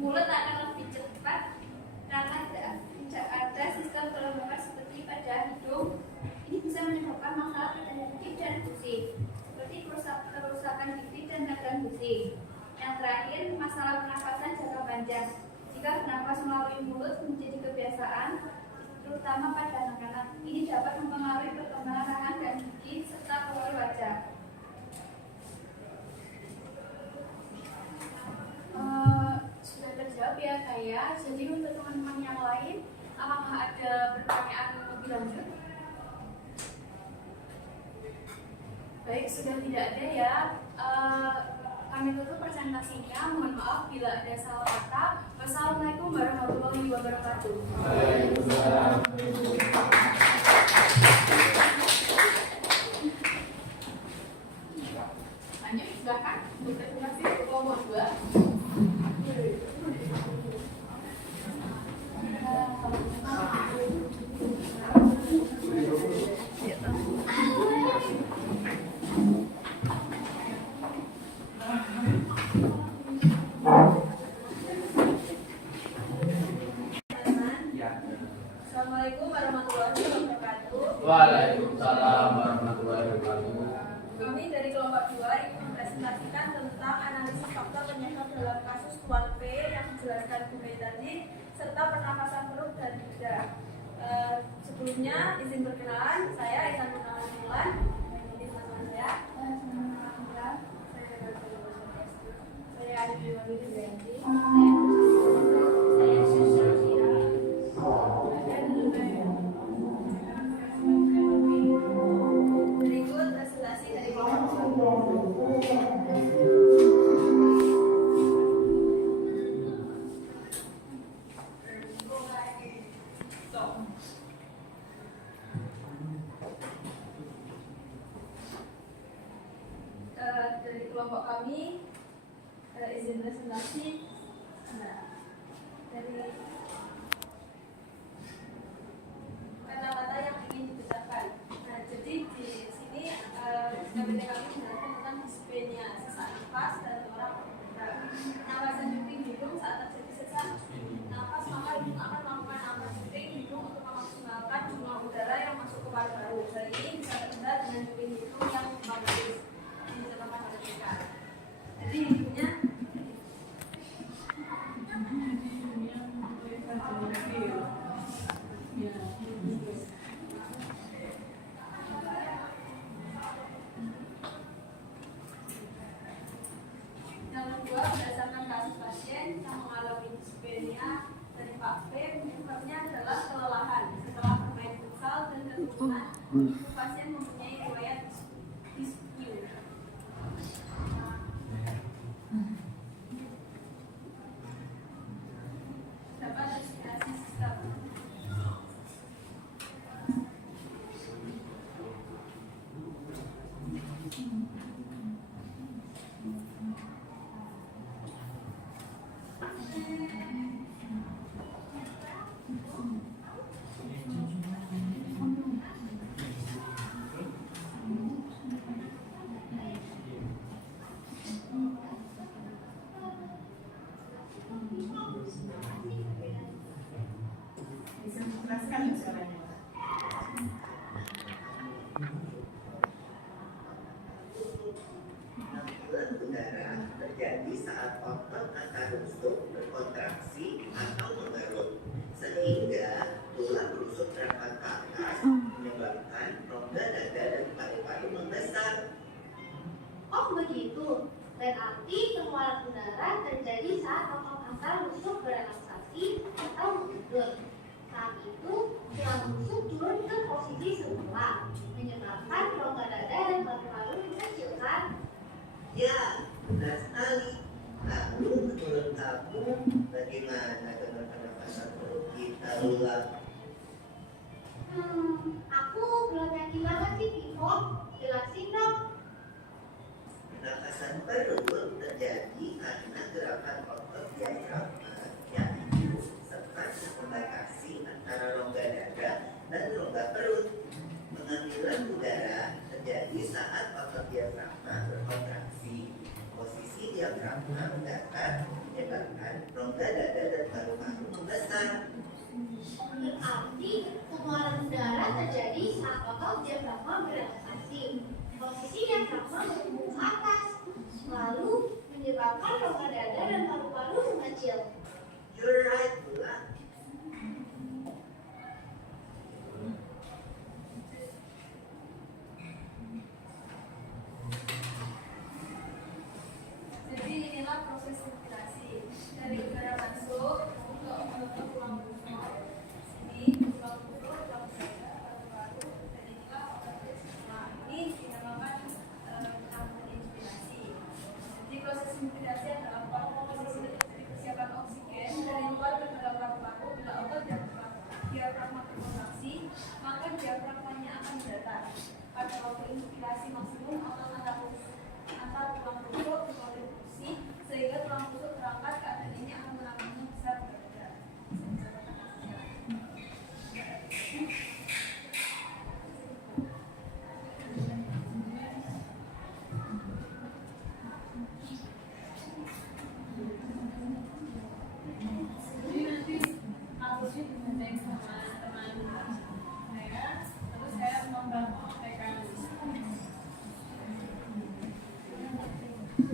Mulut akan lebih cepat karena tidak ada sistem kelembapan seperti pada hidung. Ini bisa menyebabkan masalah pada gigi dan gusi, seperti kerusakan gigi dan radang gusi. Yang terakhir, masalah pernapasan jangka panjang. Jika bernapas melalui mulut menjadi kebiasaan, terutama pada anak-anak, ini dapat mempengaruhi perkembangan rahang dan gigi serta pori wajah. Sudah terjawab ya saya. Jadi untuk teman-teman yang lain, apakah ada pertanyaan lebih lanjut? Baik, sudah tidak ada ya. Kami tutup presentasinya. Mohon maaf bila ada salah kata. Wassalamualaikum warahmatullahi wabarakatuh. Lanjut, silakan untuk presentasi kelompok 2. Assalamualaikum warahmatullahi wabarakatuh. Waalaikumsalam warahmatullahi wabarakatuh. Kami dari kelompok 2 ingin mempresentasikan tentang analisis faktor penyebab dalam kasus tuan P yang dijelaskan Bu Mei tadi, serta pernapasan perut dan lidah. Sebelumnya izin perkenalan, saya Ihsan Mulan. Ini teman-teman saya. Saya Adi Wahid Zainti. Saya Syasya. Berikut presentasi dari kelompok 2. Dari kelompok kami izin presentasi dari kata-kata yang ingin dibicarakan. Jadi di sini KPT kami menjelaskan tentang dispenia, sesak nafas dan orang napasan cuping hidung saat terjadi sesak nafas, maka hidung akan melakukan napas cuping hidung untuk memaksimalkan jumlah udara yang masuk ke paru-paru. Hal ini bisa terlihat dengan cuping hidung yang bagus. Ini contohkan pada mereka. Jadi hidungnya yang kedua, berdasarkan kasus pasien yang mengalami dispenia dari Pak P, penyebabnya adalah kelelahan setelah bermain futsal dan keturunan. Pasien mempunyai riwayat disque. Dapat respirasi sistem. Bisa menjelaskan suaranya. Gangguan udara terjadi saat otot atau rusuk berkontraksi atau mengerut, sehingga tulang rusuk rapat ke atas menyebabkan rongga dada dan paru-paru membesar. Oh begitu, berarti pengeluaran udara terjadi saat otot asal rusuk berelaksasi atau mengendut. Saat itu, tulang rusuk turun ke posisi semula, menyebabkan rongga dada dan paru-paru dikecilkan. Ya, benar sekali. Lalu menurut kamu, bagaimana dengan pernapasan perut kita ulang? Aku belum yakin banget sih, Vivo. Jelasin dong. tersebut terjadi karena gerakan otot diafragma yang hidup serta membatasi antara rongga dada dan rongga perut. Pengambilan udara terjadi saat otot diafragma berkontraksi. Posisi diafragma mendatar menyebabkan rongga dada dan paru-paru membesar. Berarti pengeluaran udara terjadi saat otot diafragma berkontraksi. Posisi diafragma bertumbuh ke atas, lalu menyebabkan rongga dada dan paru-paru mengecil. You're right, Bula. Jadi inilah proses sirkulasi dari udara masuk ke tulang rusuk. Ini tulang rusuk, tulang dada, paru-paru, dan inilah otot diafragma. Ini dinamakan rangkaian inspirasi. Jadi proses inspirasi adalah posisi dari persiapan oksigen dari luar ke dalam paru-paru. Bila otot diafragma berkontraksi, maka diafragmanya akan datar. Pada waktu inspirasi maksimum, otot antar tulang rusuk berkontribusi sehingga tulang rusuk terangkat, keadaan ini akan menambahnya besar berbeda. Jadi nanti aku sih digandeng sama teman saya, terus saya membantu mekanisme.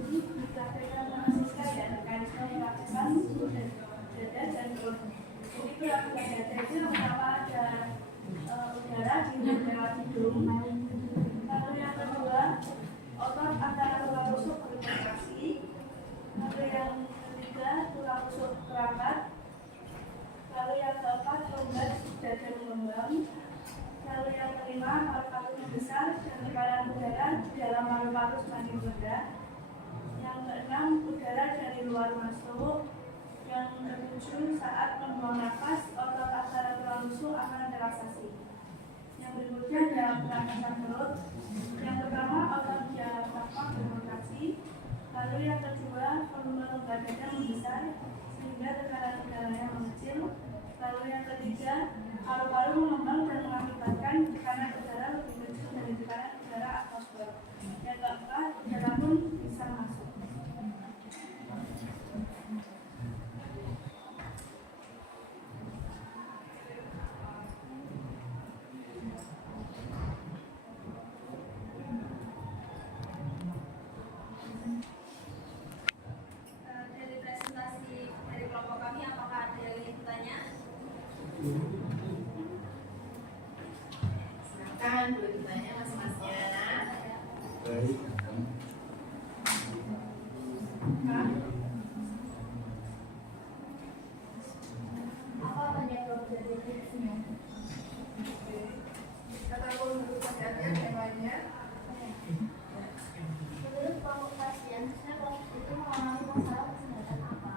Dipraktekkan mahasiswa ya, mekanisme melakukan dada dan perut. Jadi pelakukan dada itu yang pertama ada udara di lewat hidung. Lalu yang kedua, otot antara tulang rusuk berkontraksi. Lalu yang ketiga, tulang rusuk terangkat. Lalu yang keempat, rongga dada mengembang. Lalu yang kelima, paru-paru membesar dan tekanan udara di dalam paru-paru semakin rendah. Yang keenam, udara dari luar masuk. Yang ketujuh, saat membuang nafas, otot antara tulang rusuk akan relaksasi. Yang berikutnya adalah pernapasan perut. Yang pertama, otot diafragma berkontraksi. Lalu yang kedua, volume rongga dada membesar sehingga tekanan udaranya mengecil. Lalu yang ketiga, paru-paru mengembang dan mengakibatkan tekanan udara lebih kecil dari tekanan udara atmosfer. Yang keempat, udara pun bisa masuk. Dari presentasi dari kelompok kami, apakah ada yang ingin bertanya? Silakan boleh ditanya mas-masnya. Baik. Apa penyebab dari infeksinya? Kata menurut pacarnya temanya. Menurut kelompok pasien, saya kelompok itu mengalami masalah kesehatan apa?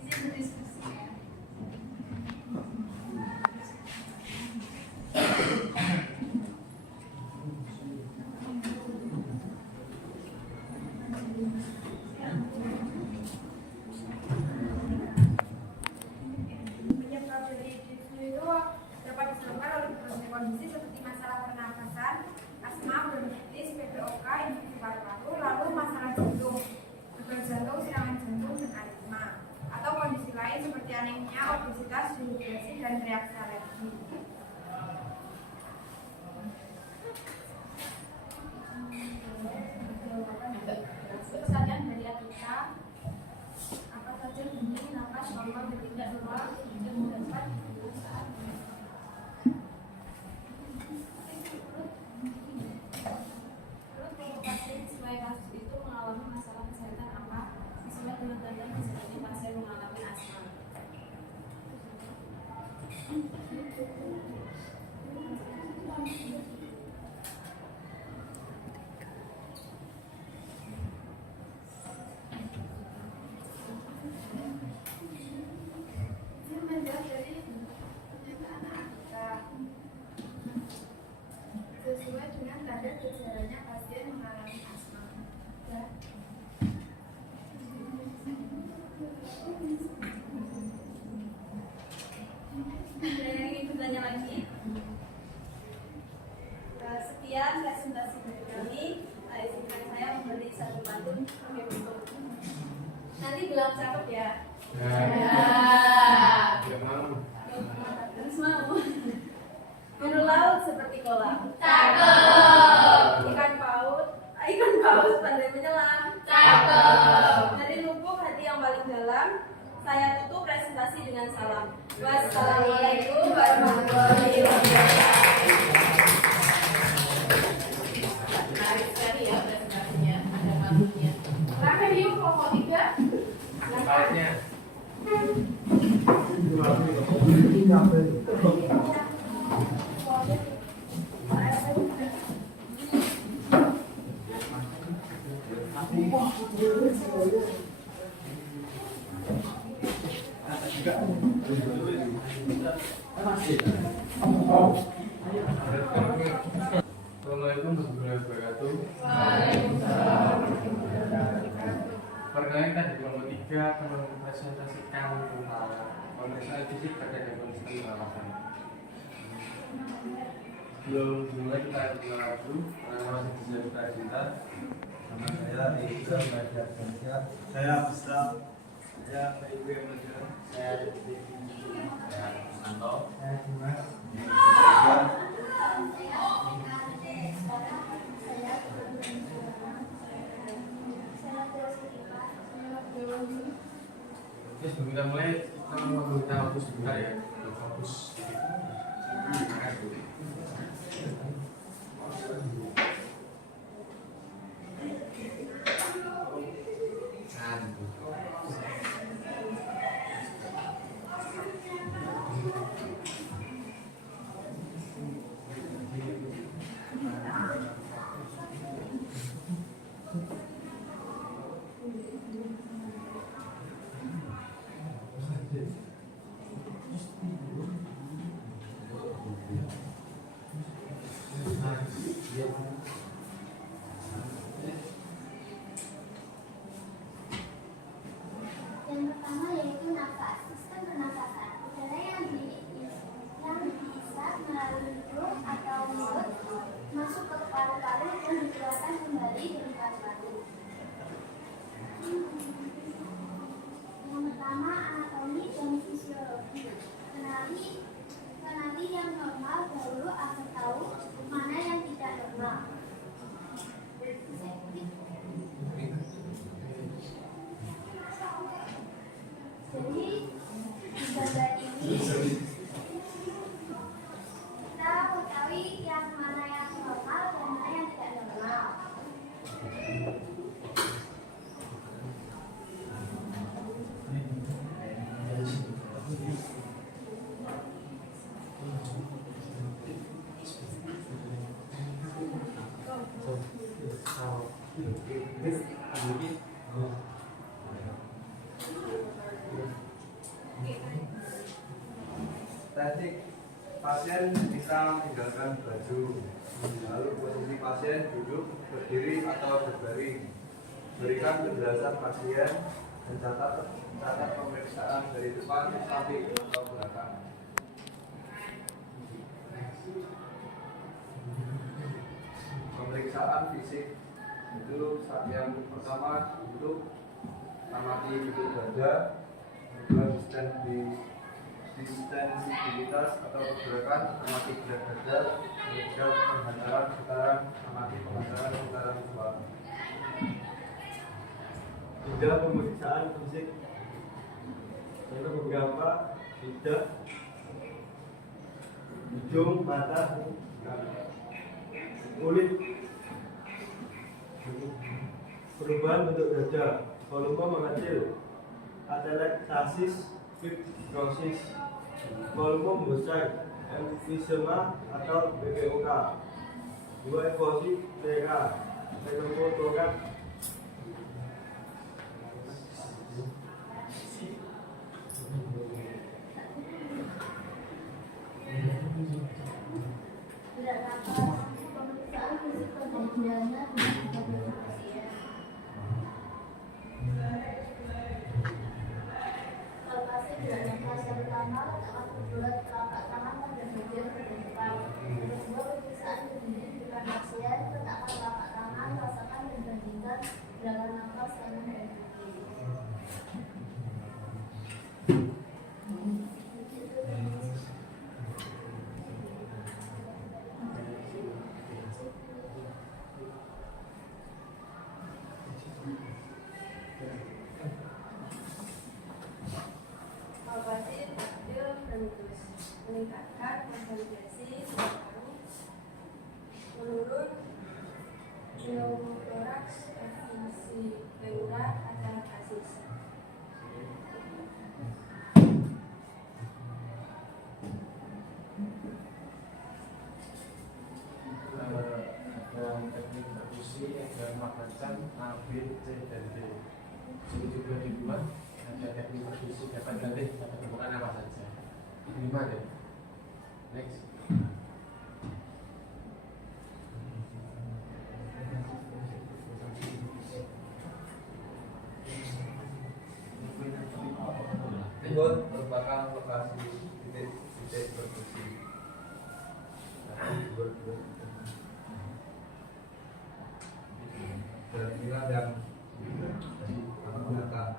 Isi berdiskusi ya. Penyebab dari flu itu dapat disebabkan oleh berbagai kondisi seperti masalah pernafasan, asma, bronkitis, PPOK, infeksi paru-paru, lalu masalah jantung, gagal jantung, serangan jantung, dan aritma, atau kondisi lain seperti anemia, obesitas, dehidrasi, dan reaksi alergi. Kesadaran dari kita, apa saja bunyi nafas normal dan tidak normal yang mendapat saat terus kelompok pasien sesuai kasus itu mengalami masalah kesehatan apa sesuai dengan tanda seperti pasien mengalami asma. bilang cakep ya. Terus mau. Biru laut seperti kolam. Cakep. Ikan paus pandai menyelam. Cakep. Dari lubuk hati yang paling dalam, saya tutup presentasi dengan salam. Wassalamualaikum warahmatullahi wabarakatuh. Menarik sekali ya presentasinya, ada malunya. Terakhir yuk kelompok 3. Baiknya. Assalamualaikum warahmatullahi wabarakatuh. Waalaikumsalam. Perkenalkan di kelompok 3 akan mempresentasikan tentang pemeriksaan fisik terkait dengan kondisi perawatan. Sebelum dimulai kita kenalan dulu. Nama saya Bisa Cinta. Nama saya Ika Baja Kansia. Saya Bisa. Saya PIB Meja. Saya Devi. Saya Nanto. Saya Dimas. Oke, sebelum kita mulai, kita mau minta waktu sebentar ya. Fokus. Terima kasih. Yang pertama yaitu nafas. Sistem pernafasan. Udara yang dihisap melalui hidung atau mulut masuk ke paru-paru dan dikeluarkan kembali dari paru-paru. Yang pertama anatomi dan fisiologi. Kenali yang normal dahulu agar tahu mana yang tidak normal. Jadi di bagian ini kita mengetahui yang mana yang normal dan mana yang tidak normal. Teknik pasien bisa meninggalkan baju, lalu posisi pasien duduk, berdiri atau berbaring. Berikan penjelasan pasien dan catat pemeriksaan dari depan, samping atau belakang. Pemeriksaan fisik itu saat yang pertama duduk, amati duduk dada, kedua distensibilitas atau pergerakan, amati gerak dada, ketiga penghantaran putaran, amati penghantaran putaran tulang. Tiga pemeriksaan fisik untuk beberapa tidak hidung, mata, kulit, perubahan bentuk dada, volume mengecil, atelektasis, fibrosis, volume membesar, emfisema atau BPOK, dua evosi TK, pneumotorak. Pemeriksaan fisik pada gejalanya pada pasien. Kalau pasien tidak nafas yang pertama, akan berbuat telapak tangan pada bagian depan. Kedua, pemeriksaan berdiri di depan pasien, letakkan telapak tangan, rasakan dan bandingkan gerakan nafas kanan dan kiri. meningkatkan konsolidasi paru-paru, menurun pneumoraks, efisiensi pleura adalah basis. Ada teknik perkusi ada macam A, B, C, dan D. Jadi juga dibuat ada teknik perkusi dapat ganti dapat bukan apa saja. 5 deh. Next. Timbul merupakan lokasi titik perkusi. Kira-kira yang digunakan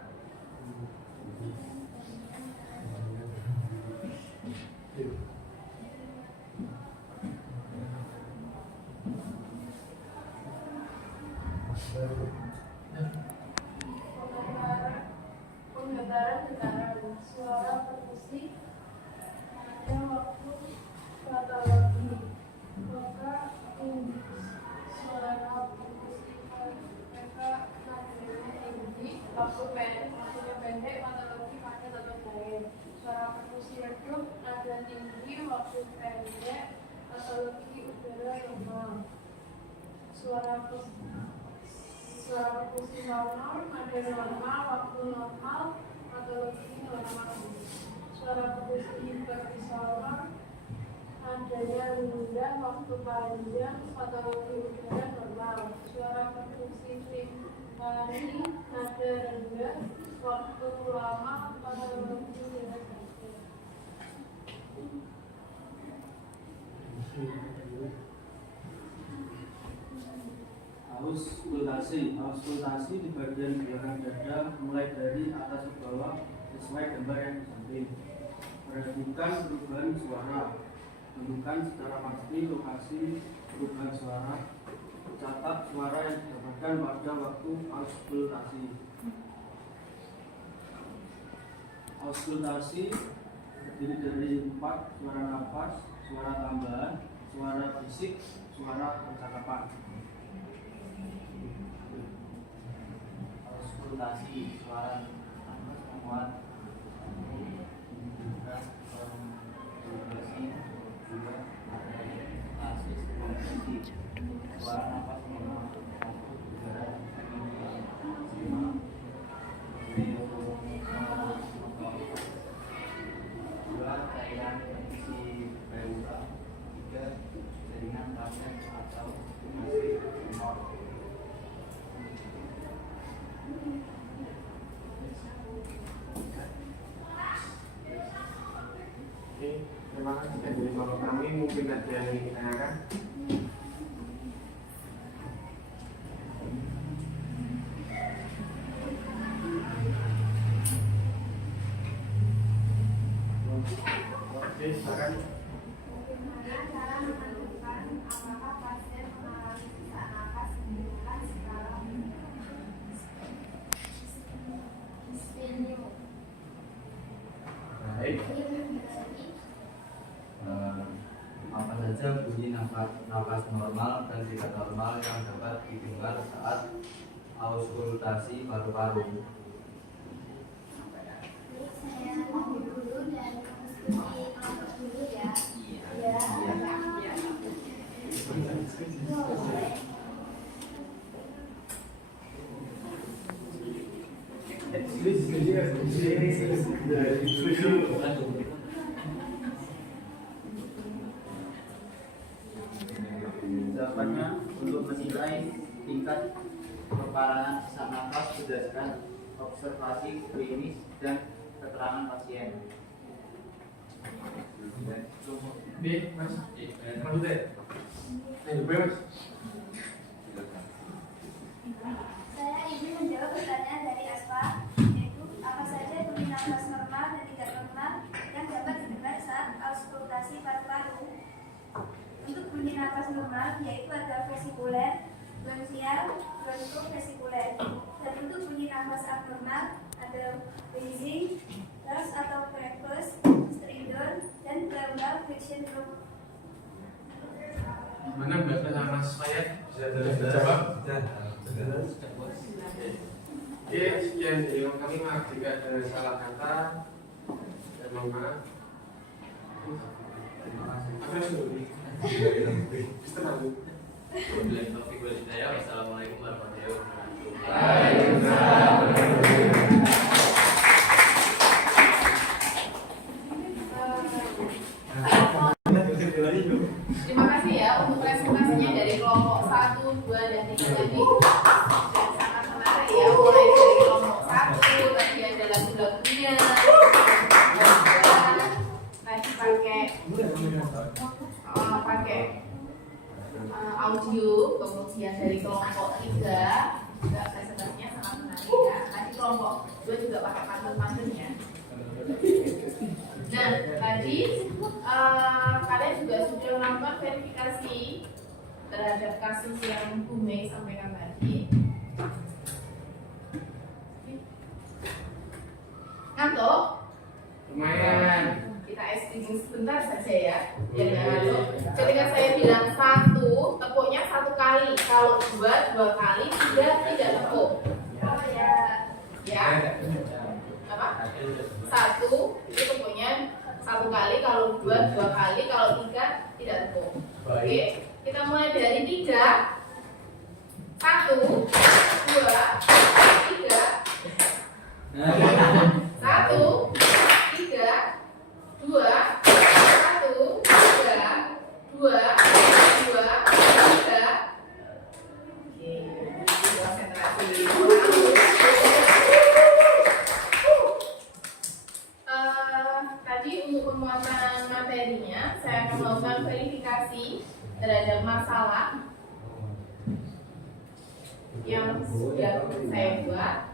Pengebaran suara perkusi pada waktu patologi, maka suara perkusi mereka nadanya tinggi, waktunya pendek, patologi padat atau baik. Suara perkusi redup nada tinggi, waktu pendek, patologi udara normal. Suara perkusi normal, nada normal, waktu normal, patologi normal. Suara perkusi hiperdisorder, nadanya rendah, waktu panjang, patologi udara normal. Suara perkusi timpani, nada rendah, waktu lama, patologi udara panjang. Auskultasi di bagian belakang dada mulai dari atas ke bawah sesuai gambar yang disamping. Perhatikan perubahan suara, tentukan secara pasti lokasi perubahan suara, catat suara yang didapatkan pada waktu auskultasi. Auskultasi terdiri dari 4 suara nafas, suara tambahan, suara fisik, suara percakapan. Auskultasi suara nafas menguat, suara nafas menguat, cairan isi pleura, 3 jaringan rafleks atau masih tumor. Terima kasih dari bapak kami, mungkin ada yang ingin ditanyakan. Oke, silakan. Bagaimana cara menentukan apakah pasien mengalami sesak napas menimbulkan skala dispnea? Baik. Apa saja bunyi nafas normal dan tidak normal yang dapat didengar saat auskultasi paru-paru? Saya mau dulu dan diskusi kelompok dulu ya. Ya. Boleh. Jawabannya untuk menilai tingkat keparahan sesak nafas berdasarkan observasi klinis dan keterangan pasien. B, Mas. Lanjut deh. B, Mas. Saya ingin menjawab pertanyaan dari Aspa, yaitu apa saja bunyi nafas normal dan tidak normal yang dapat didengar saat auskultasi paru-paru. Untuk bunyi nafas normal yaitu ada vesikuler, bronchial, bronkovesikuler. Dan untuk bunyi nafas abnormal ada wheezing, thrush atau breathless, stridor, dan dan benar-benar friction room. Gimana Mbak sama saya bisa jawab? Oke, sekian dari kami. Maaf jika ada salah kata dan mohon maaf. Apa yang sudah Wassalamualaikum warahmatullahi wabarakatuh. Terima kasih ya untuk presentasinya dari kelompok 1, 2, dan 3 tadi. Dan sangat menarik ya, mulai dari kelompok 1 tadi ada lagu-lagunya. Tadi pakai audio, kemudian dari kelompok 3 juga presentasinya sangat menarik ya. Tadi kelompok 2 juga pakai pantun-pantunnya. Nah, tadi kalian juga sudah melakukan verifikasi terhadap kasus yang Bu Mei sampaikan tadi. Ngantuk? lumayan. Kita estimasi sebentar saja ya. Biar nggak ngantuk. Ketika saya bilang 1, tepuknya 1 kali. Kalau 2, 2 kali. 3, tidak tepuk. Ya. Apa? 1 itu tepuknya 1 kali, kalau 2, 2 kali, kalau 3 tidak tepuk. Oke, kita mulai dari 3. 1, 2, 3. 1, 3, 2, 1, 3, 2, 2, 3. Oke, konsentrasi. Tadi untuk pemuatan materinya, saya akan melakukan verifikasi terhadap masalah yang sudah saya buat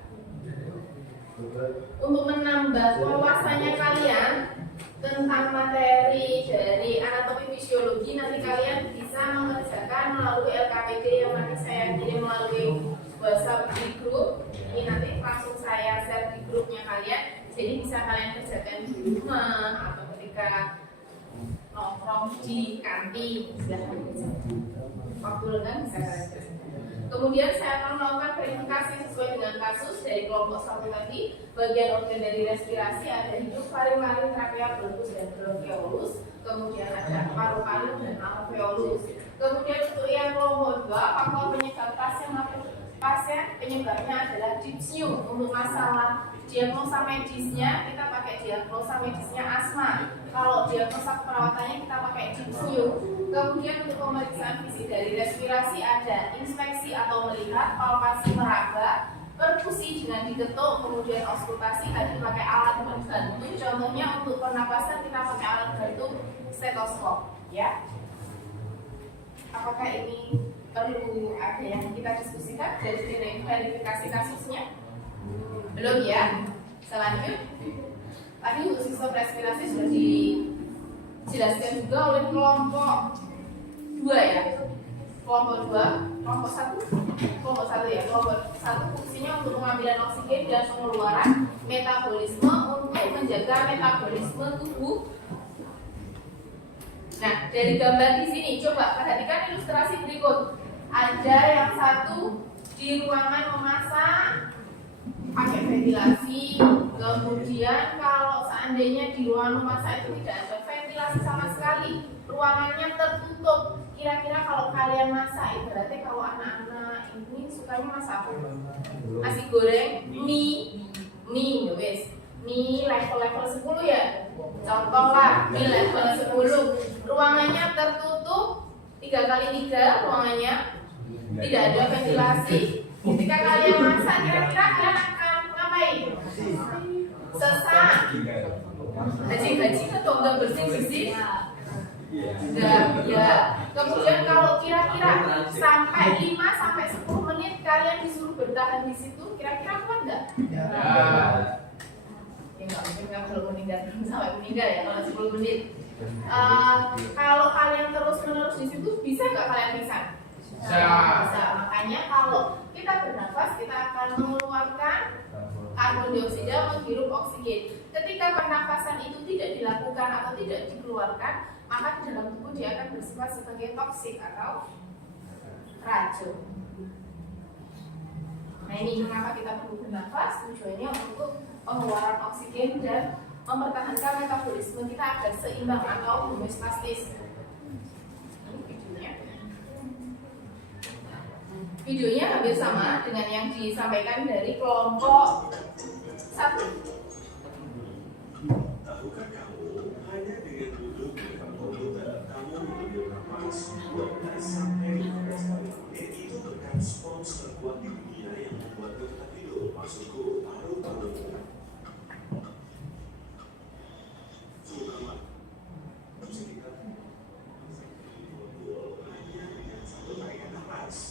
untuk menambah wawasannya kalian tentang materi dari anatomi fisiologi. Nanti kalian bisa mengerjakan melalui LKPD yang nanti saya kirim melalui WhatsApp di grup. Ini nanti langsung saya share di grupnya kalian. Jadi bisa kalian kerjakan di rumah atau ketika nongkrong di kantin, silahkan kerjakan. Waktu lenggang bisa kalian kerjakan. Kemudian saya akan melakukan verifikasi sesuai dengan kasus dari kelompok 1 tadi. Bagian organ dari respirasi ada hidung, faring, trachea, bronkus, dan bronchiolus. Kemudian ada paru-paru dan alveolus. Kemudian untuk yang kelompok 2, faktor penyebab pasien penyebabnya adalah dipsium. Untuk masalah diagnosa medisnya kita pakai diagnosa medisnya asma. Kalau diagnosa perawatannya kita pakai dipsium. Kemudian untuk pemeriksaan fisik dari respirasi ada inspeksi atau melihat, palpasi meraba, perkusi dengan diketuk, kemudian auskultasi tadi pakai alat bantu. Contohnya untuk pernapasan kita pakai alat bantu stetoskop, ya. Apakah ini perlu ada yang kita diskusikan dari verifikasi kasusnya? Belum ya? Selanjut, tadi untuk sistem respirasi sudah dijelaskan juga oleh kelompok 2 ya. Kelompok 2, kelompok 1 ya. Kelompok 1 fungsinya untuk pengambilan oksigen dan pengeluaran metabolisme untuk menjaga metabolisme tubuh. Nah, dari gambar di sini coba perhatikan ilustrasi berikut. Ada yang satu di ruangan memasak pakai ventilasi, kemudian kalau seandainya di ruangan memasak itu tidak ada ventilasi sama sekali, ruangannya tertutup. Kira-kira kalau kalian masak, berarti kalau anak-anak ini sukanya masak apa? Nasi goreng, mie, wes. Mie level 10 ya. Contoh lah, mie level 10. Ruangannya tertutup 3x3 ruangannya. Tidak ada ventilasi. Ketika kalian masak, kira-kira kalian akan ngapain? Sesak. Haji-haji atau enggak bersih-bersih? Enggak, ya. Kemudian kalau kira-kira sampai 5-10 menit kalian disuruh bertahan di situ, kira-kira kuat enggak? Ya enggak mungkin kan kalau meninggal sampai meninggal ya kalau 10 menit. Kalau kalian terus-menerus di situ, bisa nggak kalian pingsan? Bisa. Makanya kalau kita bernafas, kita akan mengeluarkan karbon dioksida menghirup oksigen. Ketika pernapasan itu tidak dilakukan atau tidak dikeluarkan, maka di dalam tubuh dia akan bersifat sebagai toksik atau racun. Nah, ini mengapa kita perlu bernafas? Tujuannya untuk pengeluaran oksigen dan mempertahankan metabolisme kita agar seimbang atau homeostatis. Videonya hampir sama dengan yang disampaikan dari kelompok 1. Tahukah kamu, hanya dengan duduk di depan komputer, kamu mengambil napas 12 sampai 15 kali menit. Itu berkat spons terkuat di dunia yang membuatmu tetap hidup. Maksudku, paru-parumu. Suhu kamar.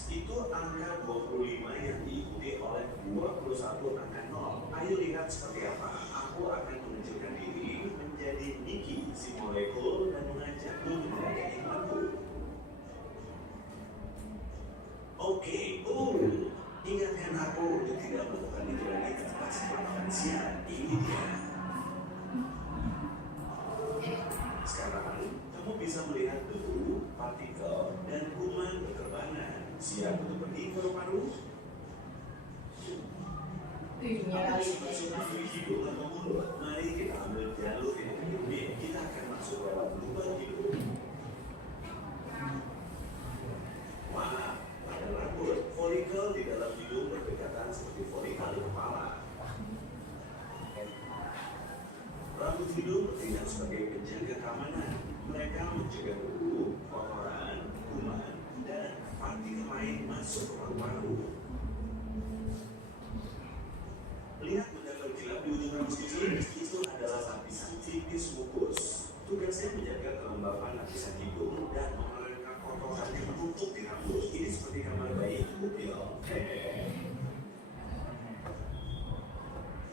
Itu angka 25 yang diikuti oleh 21 angka 0. Ayo lihat seperti apa. Aku akan menunjukkan diri menjadi Niki, si molekul, dan mengajakmu mendekati aku. Oke, ingatkan aku untuk tidak melakukan itu lagi di tempat sebelum makan siang. Ini dia. Sekarang, kamu bisa melihat debu, partikel, dan kuman berterbangan. Siap untuk pergi ke paru-paru? Masuk hidung atau mulut. Mari kita ambil jalur yang lebih rumit. Kita akan masuk lewat lubang hidung. Wah, ada rambut. Folikel di dalam hidung berdekatan seperti folikel di kepala. Rambut hidung bertindak sebagai penjaga keamanan. Mereka mencegah debu, kotoran, kuman, dan partikel lain masuk ke paru-paru. Lihat benda berkilap di ujung rambut kecil, itu adalah lapisan tipis mukus. Tugasnya menjaga kelembapan lapisan hidung dan mengeluarkan kotoran yang menutup di rambut. Ini seperti kamar bayi kecil.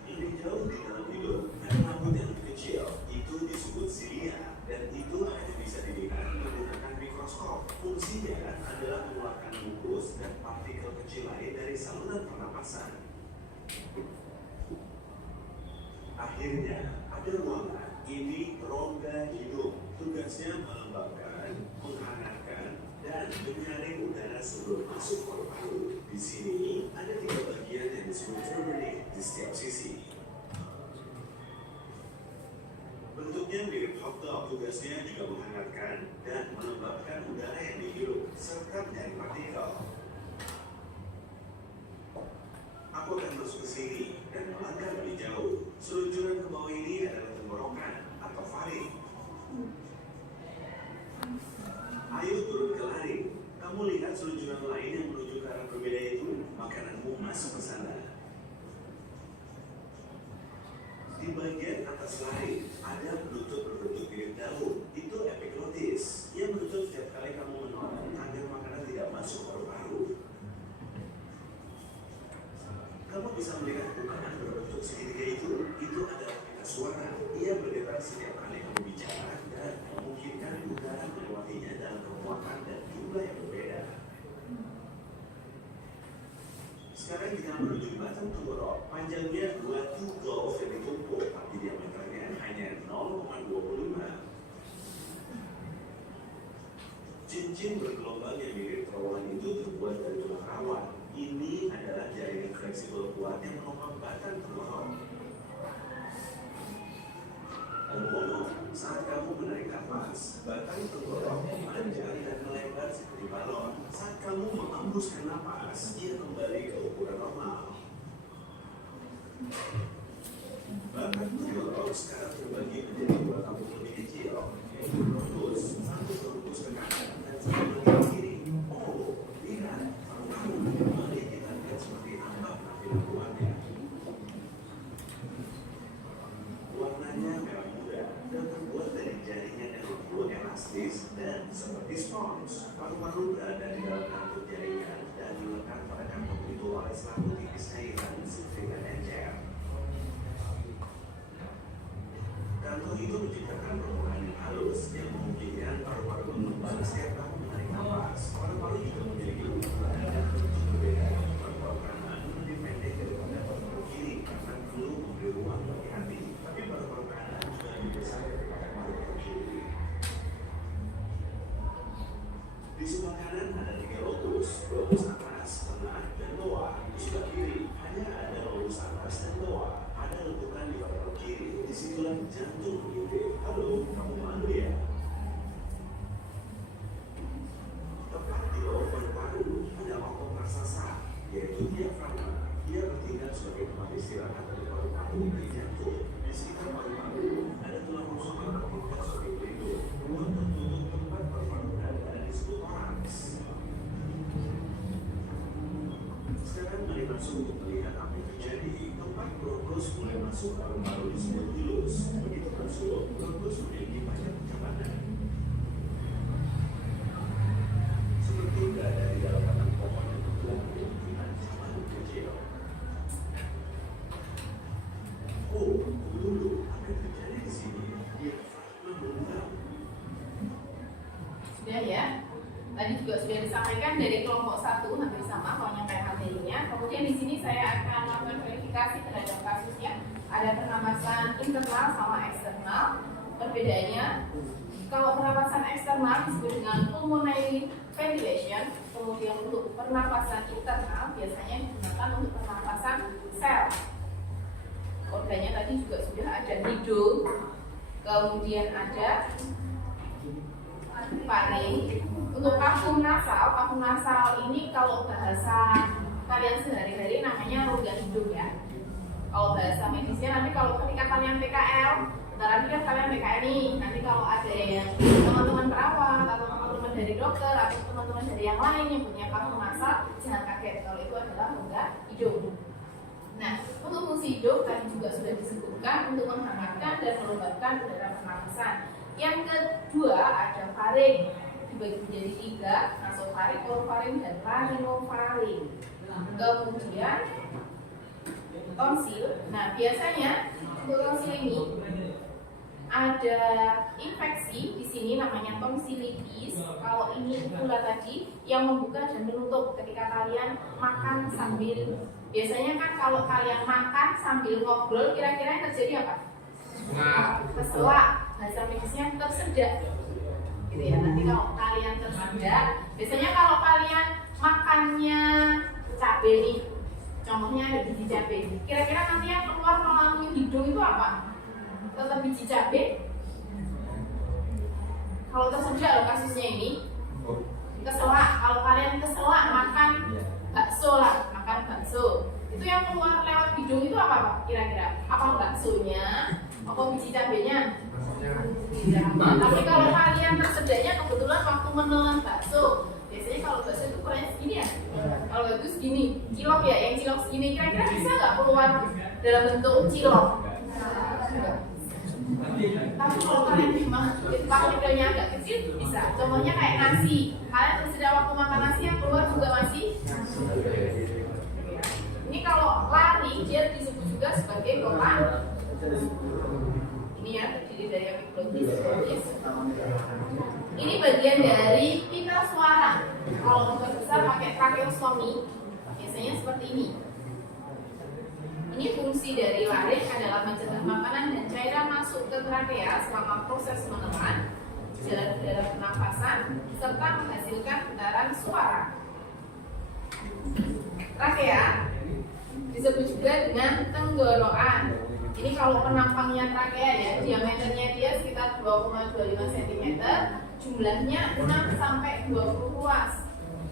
Lebih jauh di dalam hidung, ada rambut yang lebih kecil. Itu disebut silia, dan itu hanya bisa dilihat menggunakan mikroskop. Fungsinya adalah mengeluarkan mukus dan partikel kecil lain dari saluran pernapasan. Akhirnya, ada ruangan. Ini rongga hidung. Tugasnya melembabkan, menghangatkan, dan menyaring udara sebelum masuk paru-paru. Di sini, ada 3 bagian yang disebut turbinate di setiap sisi. Bentuknya mirip hotdog. Tugasnya juga menghangatkan dan melembabkan udara yang dihirup, serta menyaring partikel. Aku akan masuk ke sini dan melangkah lebih jauh. Seluncuran ke bawah ini adalah tenggorokan atau faring. Ayo turun ke laring. Kamu lihat seluncuran lain yang menuju ke arah berbeda itu? Makananmu masuk ke sana. Di bagian atas laring ada penutup berbentuk mirip daun. Itu epiglotis. Ia menutup setiap kali kamu menelan agar makanan tidak masuk paru-paru. Kamu bisa melihat bukaan berbentuk segitiga itu adalah pita suara. Ia bergetar setiap kali kamu bicara dan memungkinkan udara melewatinya dalam kekuatan dan jumlah yang berbeda. Sekarang kita menuju batang tenggorok. Panjangnya 2 golf yang ditumpuk, tapi diameternya hanya 0,25. Cincin bergelombang yang mirip terowongan itu terbuat dari tulang rawan. Ini adalah jaringan fleksibel kuat yang menopang batang tenggorok. Saat kamu menarik nafas, batang tenggorok memanjang dan melebar seperti balon. Saat kamu menghembuskan nafas, ia kembali ke ukuran normal. Batang tenggorok sekarang terbagi menjadi 2 kampung lebih kecil, yaitu bronkus, satu bronkus ke kanan dan satu ke kiri. Oh, lihat, paru-paru. Mari kita lihat seperti apa penampilan luarnya. Warnanya merah muda dan terbuat dari jaringan yang lembut, elastis, dan seperti spons. Paru-paru berada di dalam kantung jaringan dan dilekat pada kantung itu oleh selaput tipis cairan seperti dan encer. Kantung itu menciptakan permukaan yang halus yang memungkinkan paru-paru mengembang setiap kamu menarik nafas. Paru-paru juga memiliki ukuran dan bentuk berbeda. Paru-paru kanan lebih pendek daripada paru-paru kiri karena lurus, lobus atas, tengah, dan bawah. Di sebelah kiri hanya ada lobus atas dan bawah. Ada lekukan di paru-paru kiri. Disitulah jantung berdiri. Halo, kamu malu ya? Tepat di bawah paru-paru ada otot raksasa, yaitu diafragma. Dia bertindak sebagai tempat istirahat dari paru-paru dan jantung. Di sekitar paru-paru ada tulang rusuk yang bertindak sebagai pelindung. Untuk menutup tempat paru-paru berada disebut thorax. Sekarang mari masuk untuk melihat apa yang terjadi. Tempat bronkus mulai masuk paru-paru disebut hilus. Begitu masuk, bronkus memiliki banyak cabang. Seperti berada di dalam batang pohon yang bertulang dengan cabang kecil. Oh, tunggu dulu. Apa yang terjadi di sini? Diafragma bergerak. Sudah ya. Tadi juga sudah disampaikan dari kelompok 1 hampir sama kalau nyampe materinya. Kemudian di sini saya akan melakukan verifikasi terhadap kasusnya. Ada pernapasan internal sama eksternal. Perbedaannya, kalau pernapasan eksternal disebut dengan pulmonary ventilation. Kemudian untuk pernapasan internal biasanya digunakan untuk pernapasan sel. Organnya tadi juga sudah ada hidung, kemudian ada faring. Untuk kafum nasal ini kalau bahasa kalian sehari-hari namanya rongga hidung ya. Kalau bahasa medisnya nanti kalau ketika kalian PKL, bentar lagi kan kalian PKL nih. Nanti kalau ada yang teman-teman perawat atau teman-teman dari dokter atau teman-teman dari yang lain yang punya kafum nasal, jangan kaget kalau itu adalah rongga hidung. Nah, untuk fungsi hidung tadi juga sudah disebutkan untuk menghangatkan dan melembabkan udara pernapasan. Yang kedua ada faring, dibagi menjadi 3, nasofaring, orofaring, dan laringofaring. Kemudian tonsil. Nah, biasanya untuk tonsil ini ada infeksi di sini namanya tonsilitis. Kalau ini pula tadi yang membuka dan menutup ketika kalian makan sambil, biasanya kan kalau kalian makan sambil ngobrol, kira-kira yang terjadi apa? Keselak, bahasa medisnya tersedak. Gitu ya. Nanti kalau kalian tersedak, biasanya kalau kalian makannya cabai nih, contohnya ada biji cabai. Kira-kira nanti yang keluar melalui hidung itu apa? Tetap biji cabai. Kalau tersedak loh kasusnya ini, keselak. Kalau kalian keselak makan bakso lah, makan bakso. Itu yang keluar lewat hidung itu apa Pak? Kira-kira? Apa baksonya? Apa biji cabenya? Nah, tapi kalau kalian tersedaknya kebetulan waktu menelan bakso, biasanya kalau bakso itu ukurannya segini ya. Kalau itu segini, cilok ya, yang cilok segini. Kira-kira bisa nggak keluar dalam bentuk cilok? Tapi kalau kalian memang partikelnya agak kecil bisa. Contohnya kayak nasi. Kalian tersedak waktu makan nasi yang keluar juga masih. Ini kalau lari dia disebut juga sebagai kolam. Ini ya terdiri dari epiglotis. Ini bagian dari pita suara. Kalau untuk besar pakai tracheostomy, biasanya seperti ini. Ini fungsi dari laring adalah mencegah makanan dan cairan masuk ke trakea selama proses menelan, jalan udara pernapasan, serta menghasilkan getaran suara. Trakea disebut juga dengan tenggorokan. Ini kalau penampangnya trakea ya, diameternya dia sekitar 2,25 cm, jumlahnya 6 sampai 20 ruas.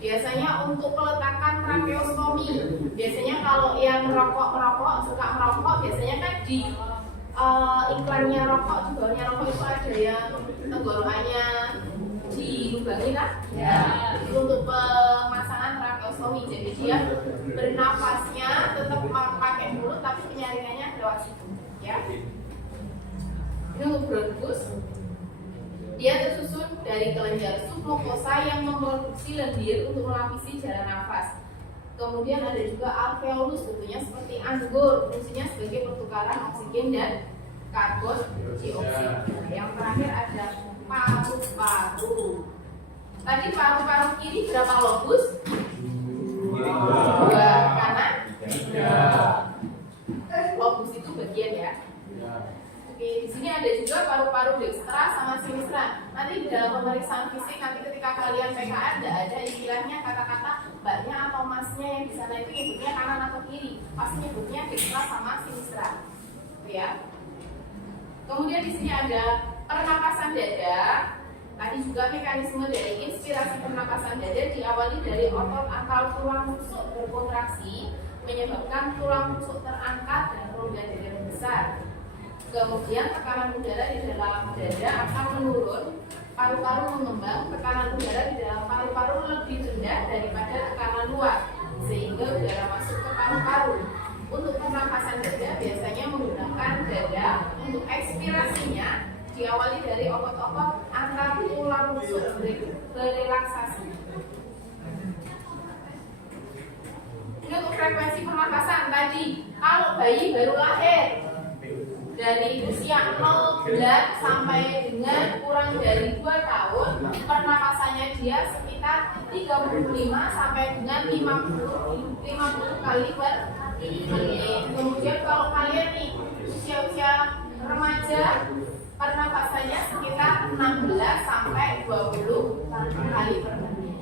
Biasanya untuk peletakan tracheostomi, biasanya kalau yang suka merokok, biasanya kan di iklannya rokok, di bawahnya rokok itu ada yang tenggorokannya dilubangi lah. Ya, itu untuk pemasangan tracheostomi. Jadi dia bernapasnya tetap pakai mulut, tapi penyaringannya lewat situ. Ya. Ini untuk bronkus. Dia tersusun dari kelenjar submukosa yang memproduksi lendir untuk melapisi jalan nafas. Kemudian ada juga alveolus, tentunya seperti anggur, fungsinya sebagai pertukaran oksigen dan karbon dioksida. Yang terakhir ada paru-paru. Tadi paru-paru kiri berapa lobus? 2. Kanan? 3. Lobus itu bagian ya. Oke, di sini ada juga paru-paru dekstra sama sinistra. Nanti di dalam pemeriksaan fisik, nanti ketika kalian PKN tidak ada istilah istilahnya kata-kata mbaknya atau masnya yang di sana itu nyebutnya kanan atau kiri, pasti nyebutnya Desra sama Sinistra, ya. Kemudian di sini ada pernapasan dada. Tadi juga mekanisme dari inspirasi pernapasan dada diawali dari otot atau tulang rusuk berkontraksi menyebabkan tulang rusuk terangkat dan rongga dada membesar. Kemudian tekanan udara di dalam dada akan menurun, paru-paru mengembang, tekanan udara di dalam paru-paru lebih rendah daripada tekanan luar, sehingga udara masuk ke paru-paru. Untuk pernapasan dada biasanya menggunakan dada. Untuk ekspirasinya diawali dari otot-otot antar tulang rusuk berrelaksasi. Ini untuk frekuensi pernapasan tadi, kalau bayi baru lahir dari usia 0 bulan sampai dengan kurang dari 2 tahun, pernapasannya dia sekitar 35 sampai dengan 50 kali per menit. Kemudian kalau kalian nih usia-usia remaja, pernapasannya sekitar 16 sampai 20 kali per menit.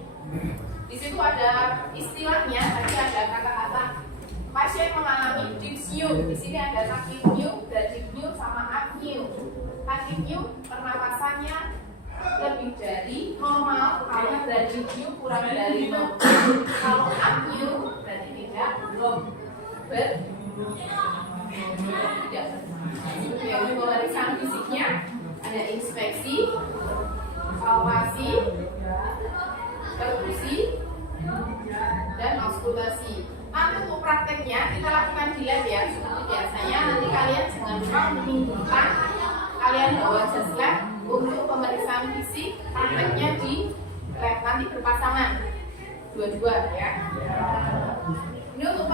Di situ ada istilahnya, tadi ada kata-kata pasien mengalami dyspnea. Di sini ada tachypnea, bradypnea sama apnea. Tachypnea pernapasannya lebih dari normal, kalau bradypnea kurang dari normal. Kalau apnea berarti tidak yang pemeriksaan fisiknya ada inspeksi, palpasi, perkusi, dan auskultasi. Nanti untuk prakteknya kita lakukan di lab ya, seperti biasanya. Nanti kalian jangan lupa memindahkan, kalian bawa jas lab untuk pemeriksaan fisik. Prakteknya di lab nanti berpasangan dua-dua ya. Ini untuk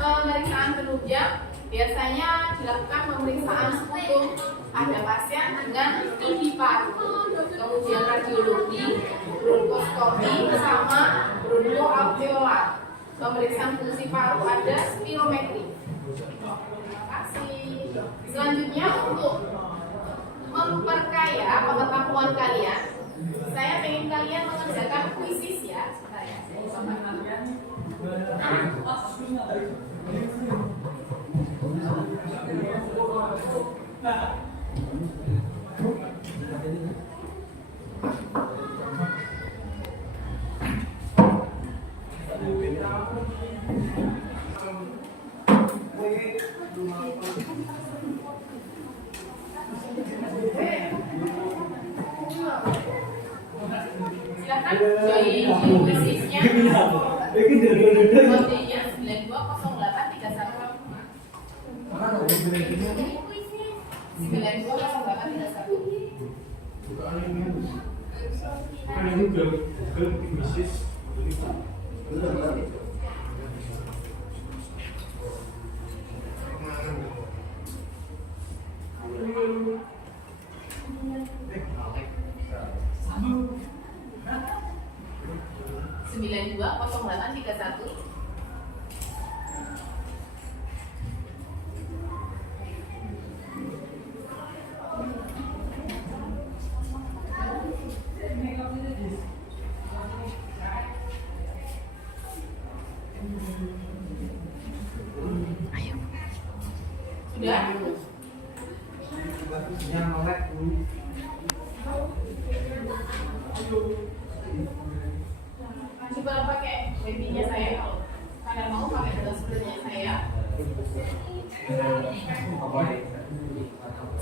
pemeriksaan penunjang biasanya dilakukan pemeriksaan sputum pada pasien dengan TB paru, kemudian radiologi, bronkoskopi sama bronkoalveolar. Pemeriksaan fungsi paru ada spirometri. Terima kasih. Selanjutnya untuk memperkaya pengetahuan kalian, saya ingin kalian mengerjakan kuisis ya. Silakan join kuisisnya. Kodenya 920831. Sudah? Coba pakai webinya saya, kalau kalian mau pakai dashboardnya saya.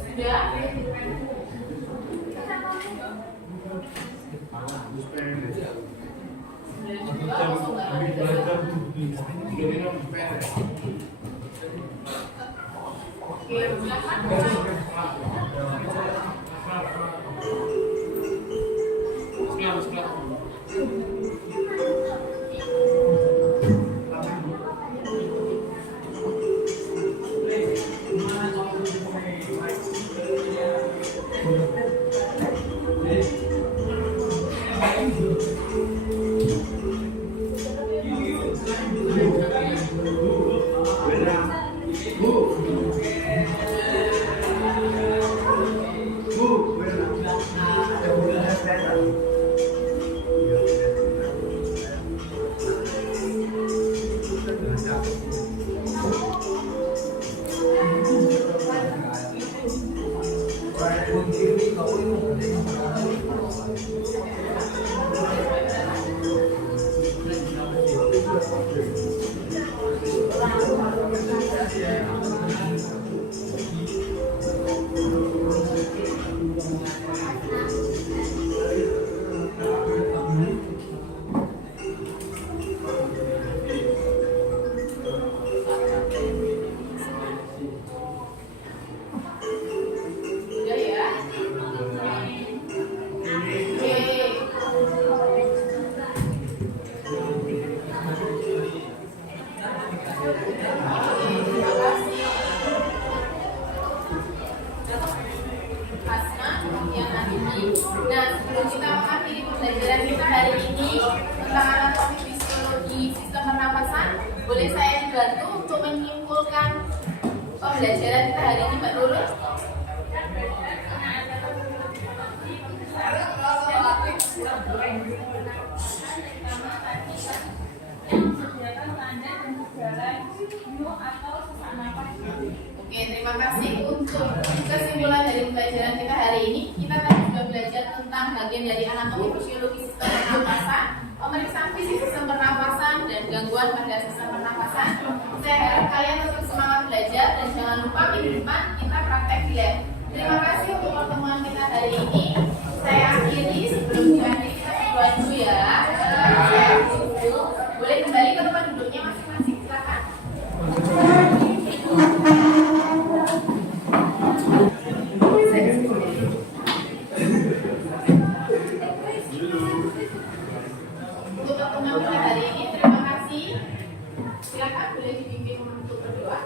Sudah? Oke, ini tentang anatomi fisiologi sistem pernapasan. Boleh saya dibantu untuk menyimpulkan pembelajaran kita hari ini, Mbak Nurul? Oke, terima kasih. Untuk kesimpulan dari pembelajaran kita hari ini, kita tadi sudah belajar tentang bagian dari anatomi fisiologi sistem pernapasan, pemeriksaan fisik sistem pernapasan, dan gangguan pada sistem pernapasan. Saya harap kalian tetap semangat belajar dan jangan lupa minggu depan kita praktek di lab. Terima kasih untuk pertemuan kita hari ini. Saya akhiri, sebelum diakhiri kita berdoa dulu ya. Saya duduk. Boleh kembali ke tempat duduknya masing-masing, silakan. Untuk pertemuan kita hari ini, terima kasih. Silakan boleh dipimpin untuk berdoa.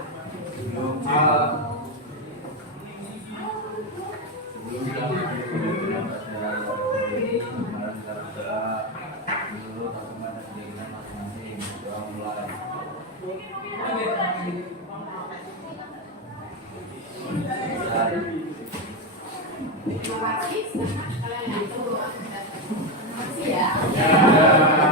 Terima kasih. Kalian yang berdoa. Terima kasih ya.